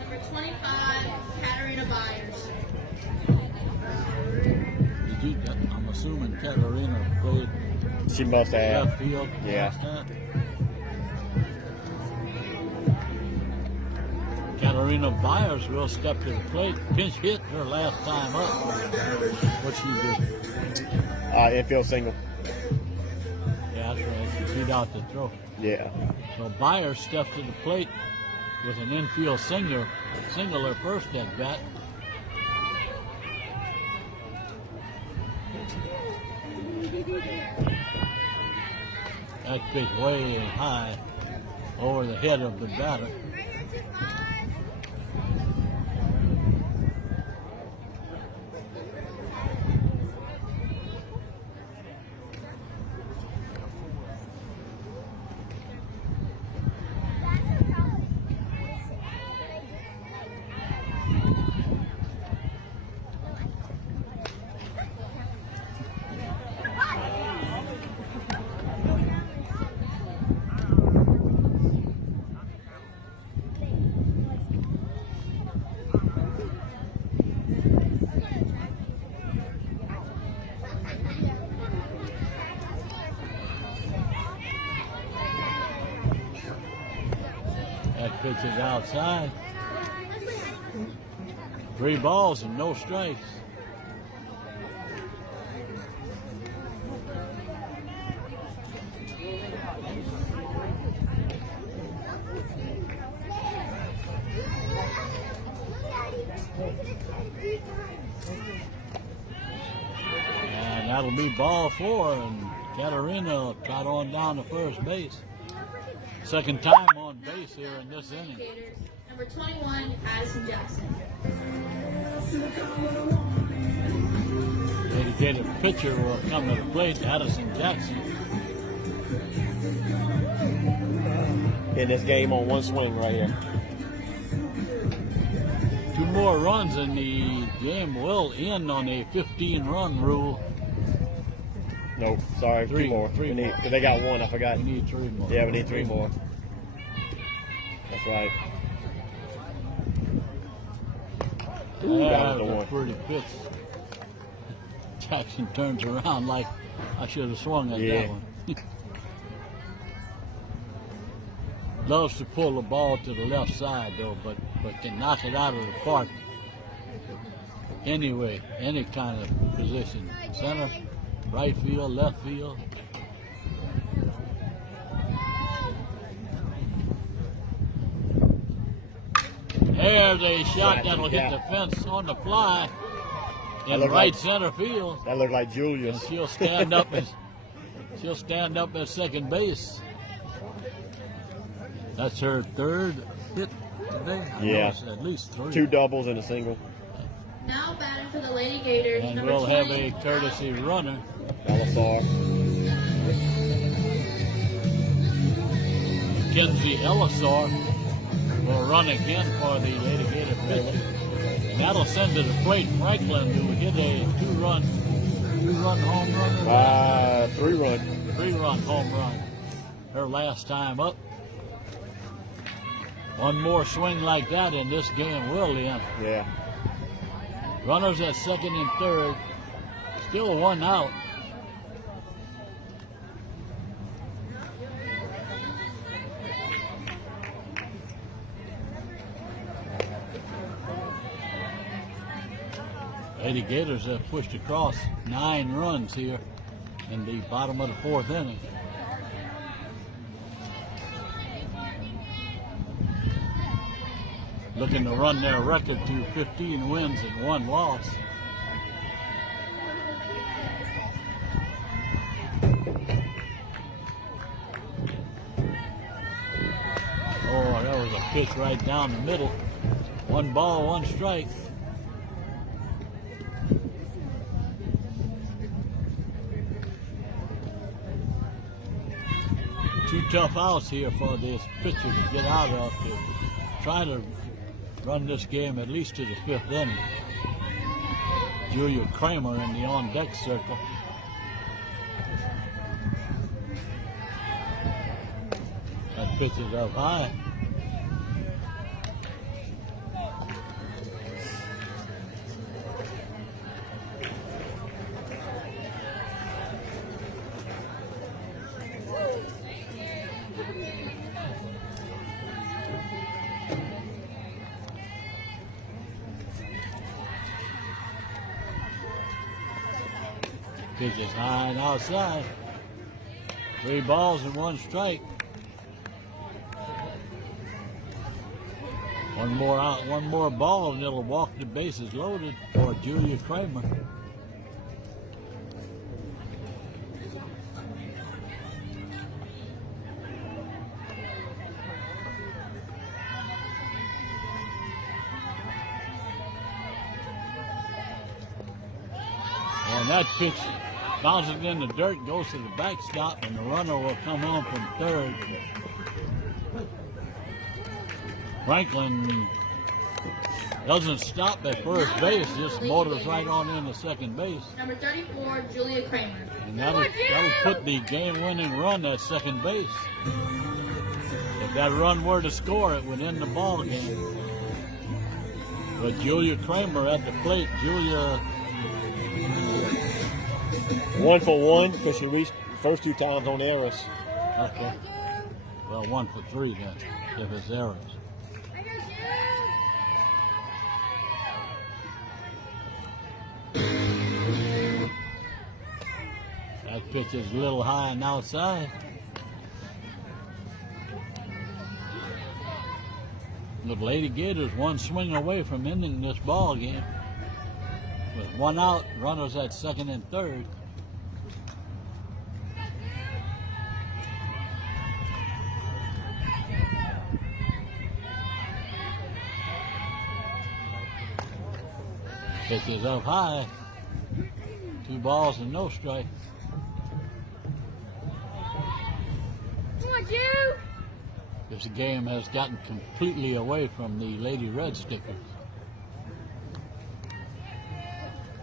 number 25, Katarina Byers. I'm assuming Katarina played She must have. left field. Yeah. Katarina Byers will step to the plate. Pinch hit her last time up. What she did. Infield single. Yeah, that's right. She beat out the throw. Yeah. So Byers steps to the plate with an infield single her first at bat. That pitch way high over the head of the batter. That pitch is outside. 3 balls and no strikes. And That'll be ball 4, and Katarina will trot on down to first base. Second time on base here in this inning. Gators, number 21, Addison Jackson. Dedicated pitcher will come to the plate, Addison Jackson. In this game on one swing right here. 2 more runs and the game will end on a 15-run rule. Nope, sorry, Three. 2 more. Three more. Because they got 1, I forgot. We need 3 more. Yeah, we need 3 more. That's right. Ooh, that Yeah, was the that's a one. pretty pitch. Jackson turns around like I should have swung at Yeah. that one. Loves to pull the ball to the left side though, but can knock it out of the park. Anyway, any kind of position. Center, right field, left field. There's a shot that'll hit the fence on the fly in looked right like- center field. That looked like And Julius. she'll stand up at second base. That's her 3rd hit today. I know Yeah. it's at least 3. 2 doubles and a single. Now batting for the Lady Gators, And number we'll 20, have a courtesy runner. Belisar. Kenzie Ellisor will run again for the Lady Gator pitcher. And that'll send to the plate Franklin, who hit a 2-run home run. 3-run. 3-run home run. Her last time up. One more swing like that and this game will end. Yeah. Runners at second and third. Still 1 out. Lady Gators have pushed across 9 runs here in the bottom of the 4th inning. Looking to run their record to 15 wins and 1 loss. Oh, that was a pitch right down the middle. 1 ball, 1 strike. Two tough outs here for this pitcher to get out of to try to run this game at least to the 5th inning. Julia Kramer in the on-deck circle. That pitch is up high. Pitch is high and outside. 3 balls and 1 strike. One more out, 1 more ball, and it'll walk the bases loaded for Julia Kramer. And that pitch bounces in the dirt, goes to the backstop, and the runner will come on from 3rd. Franklin doesn't stop at first base, just motors right on into second base. Number 34, Julia Kramer. And that'll put the game-winning run at second base. If that run were to score, it would end the ball game. But Julia Kramer at the plate. Julia, 1 for 1 because she reached first 2 times on errors. okay. Well, 1 for 3 then, if it's errors. That pitch is a little high and outside. The Lady Gators 1 swing away from ending this ball game. With 1 out, runners at second and third. Pitch is up high. 2 balls and no strike. Come on, you! This game has gotten completely away from the Lady Red Stickers.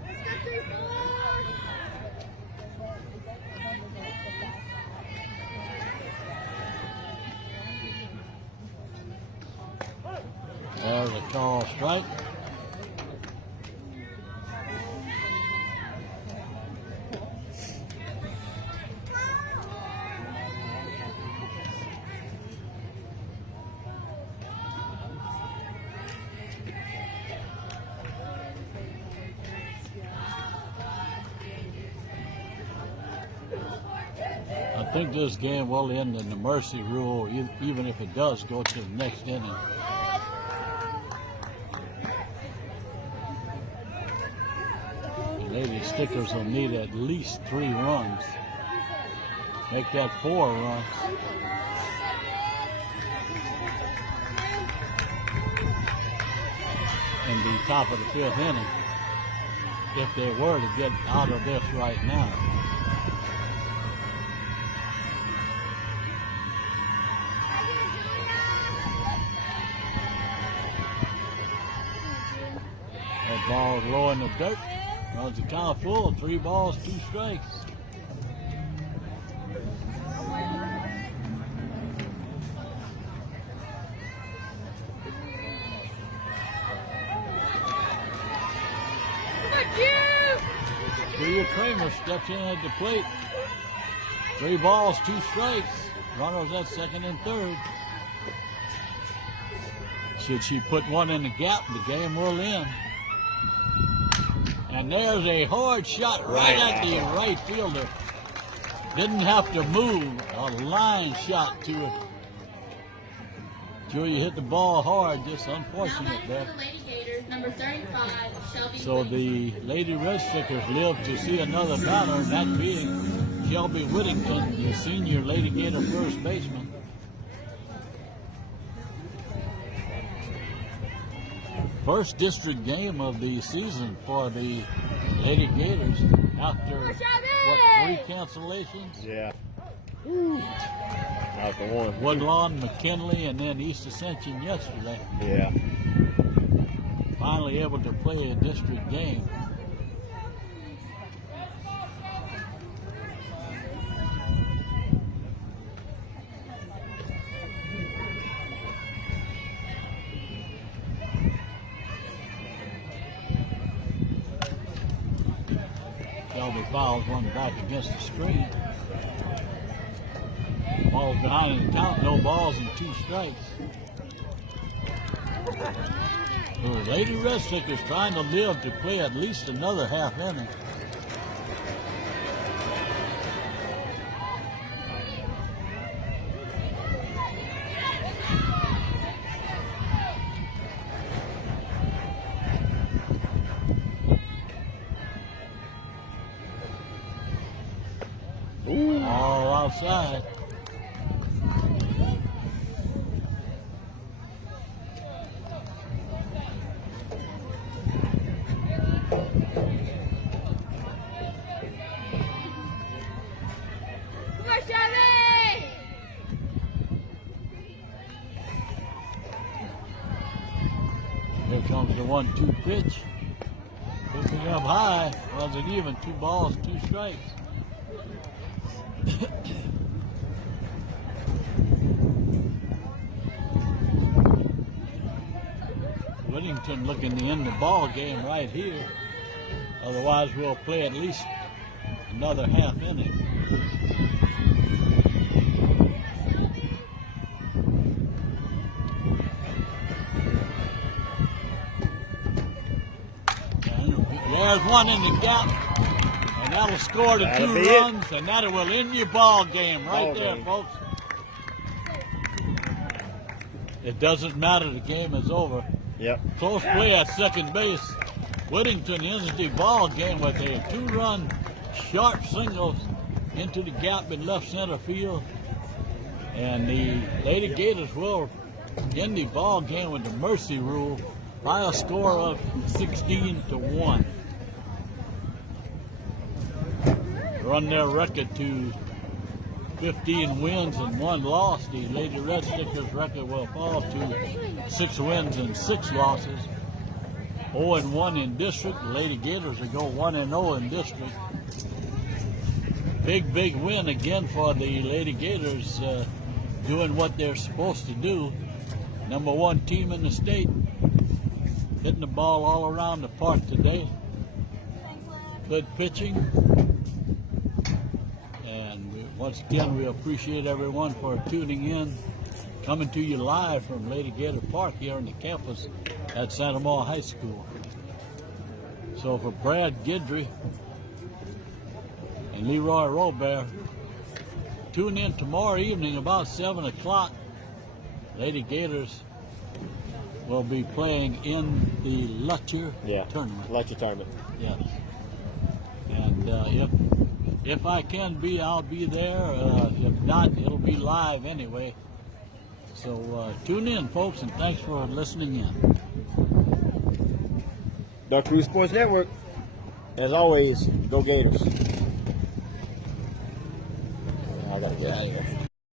Let's go 3-4! There's a call strike. I think this game will end in the mercy rule, even if it does go to the next inning. The Lady Stickers will need at least 3 runs. Make that 4 runs. In the top of the 5th inning, if they were to get out of this right now. That ball is low in the dirt. Runs the count full. 3 balls, 2 strikes. Come on, you! Julia Kramer steps in at the plate. 3 balls, 2 strikes. Runners at second and third. Should she put one in the gap, the game will end. And there's a hard shot right at the right fielder. Didn't have to move. A line shot to it. Julia hit the ball hard, just unfortunate Now there. batting for the Lady Gators, number 35, Shelby. So the Lady Red Stickers live to see another batter, that being Shelby Whittington, the senior Lady Gator first baseman. First district game of the season for the Lady Gators after, what, 3 cancellations? Yeah. That was the one. Woodlawn, McKinley, and then East Ascension yesterday. Yeah. Finally able to play a district game. Shelby fouls one back against the screen. Ball's behind in the count, no balls and 2 strikes. The Lady Red Stickers trying to live to play at least another half inning. All outside. Come on, Shelby! Here comes the 1-2 pitch. Picking up high. Wasn't even. 2 balls, 2 strikes. Whittington looking to end the ball game right here. Otherwise, we'll play at least another half inning. And there's one in the gap. And that'll score the That'll 2 be it. runs, and that will end your ball game right Ball there, game. folks. It doesn't matter, the game is over. Yep. Close play at second base. Whittington ends the ball game with a 2-run sharp single into the gap in left center field. And the Lady Gators will end the ball game with the mercy rule by a score of 16-1. Run their record to 15 wins and 1 loss. The Lady Red Stickers record will fall to 6 wins and 6 losses. 0-1 in district. The Lady Gators will go 1-0 in district. Big win again for the Lady Gators, doing what they're supposed to do. Number 1 team in the state, hitting the ball all around the park today. Good pitching. And once again, we appreciate everyone for tuning in, coming to you live from Lady Gator Park here on the campus at Santa Maria High School. So for Brad Guidry and Leroy Robert, tune in tomorrow evening about 7 o'clock. Lady Gators will be playing in the Lutcher tournament. Lutcher tournament. Yes. And if I can be, I'll be there. If not, it'll be live anyway. So tune in, folks, and thanks for listening in. Duck Crew Sports Network. As always, go Gators. I gotta get out of here.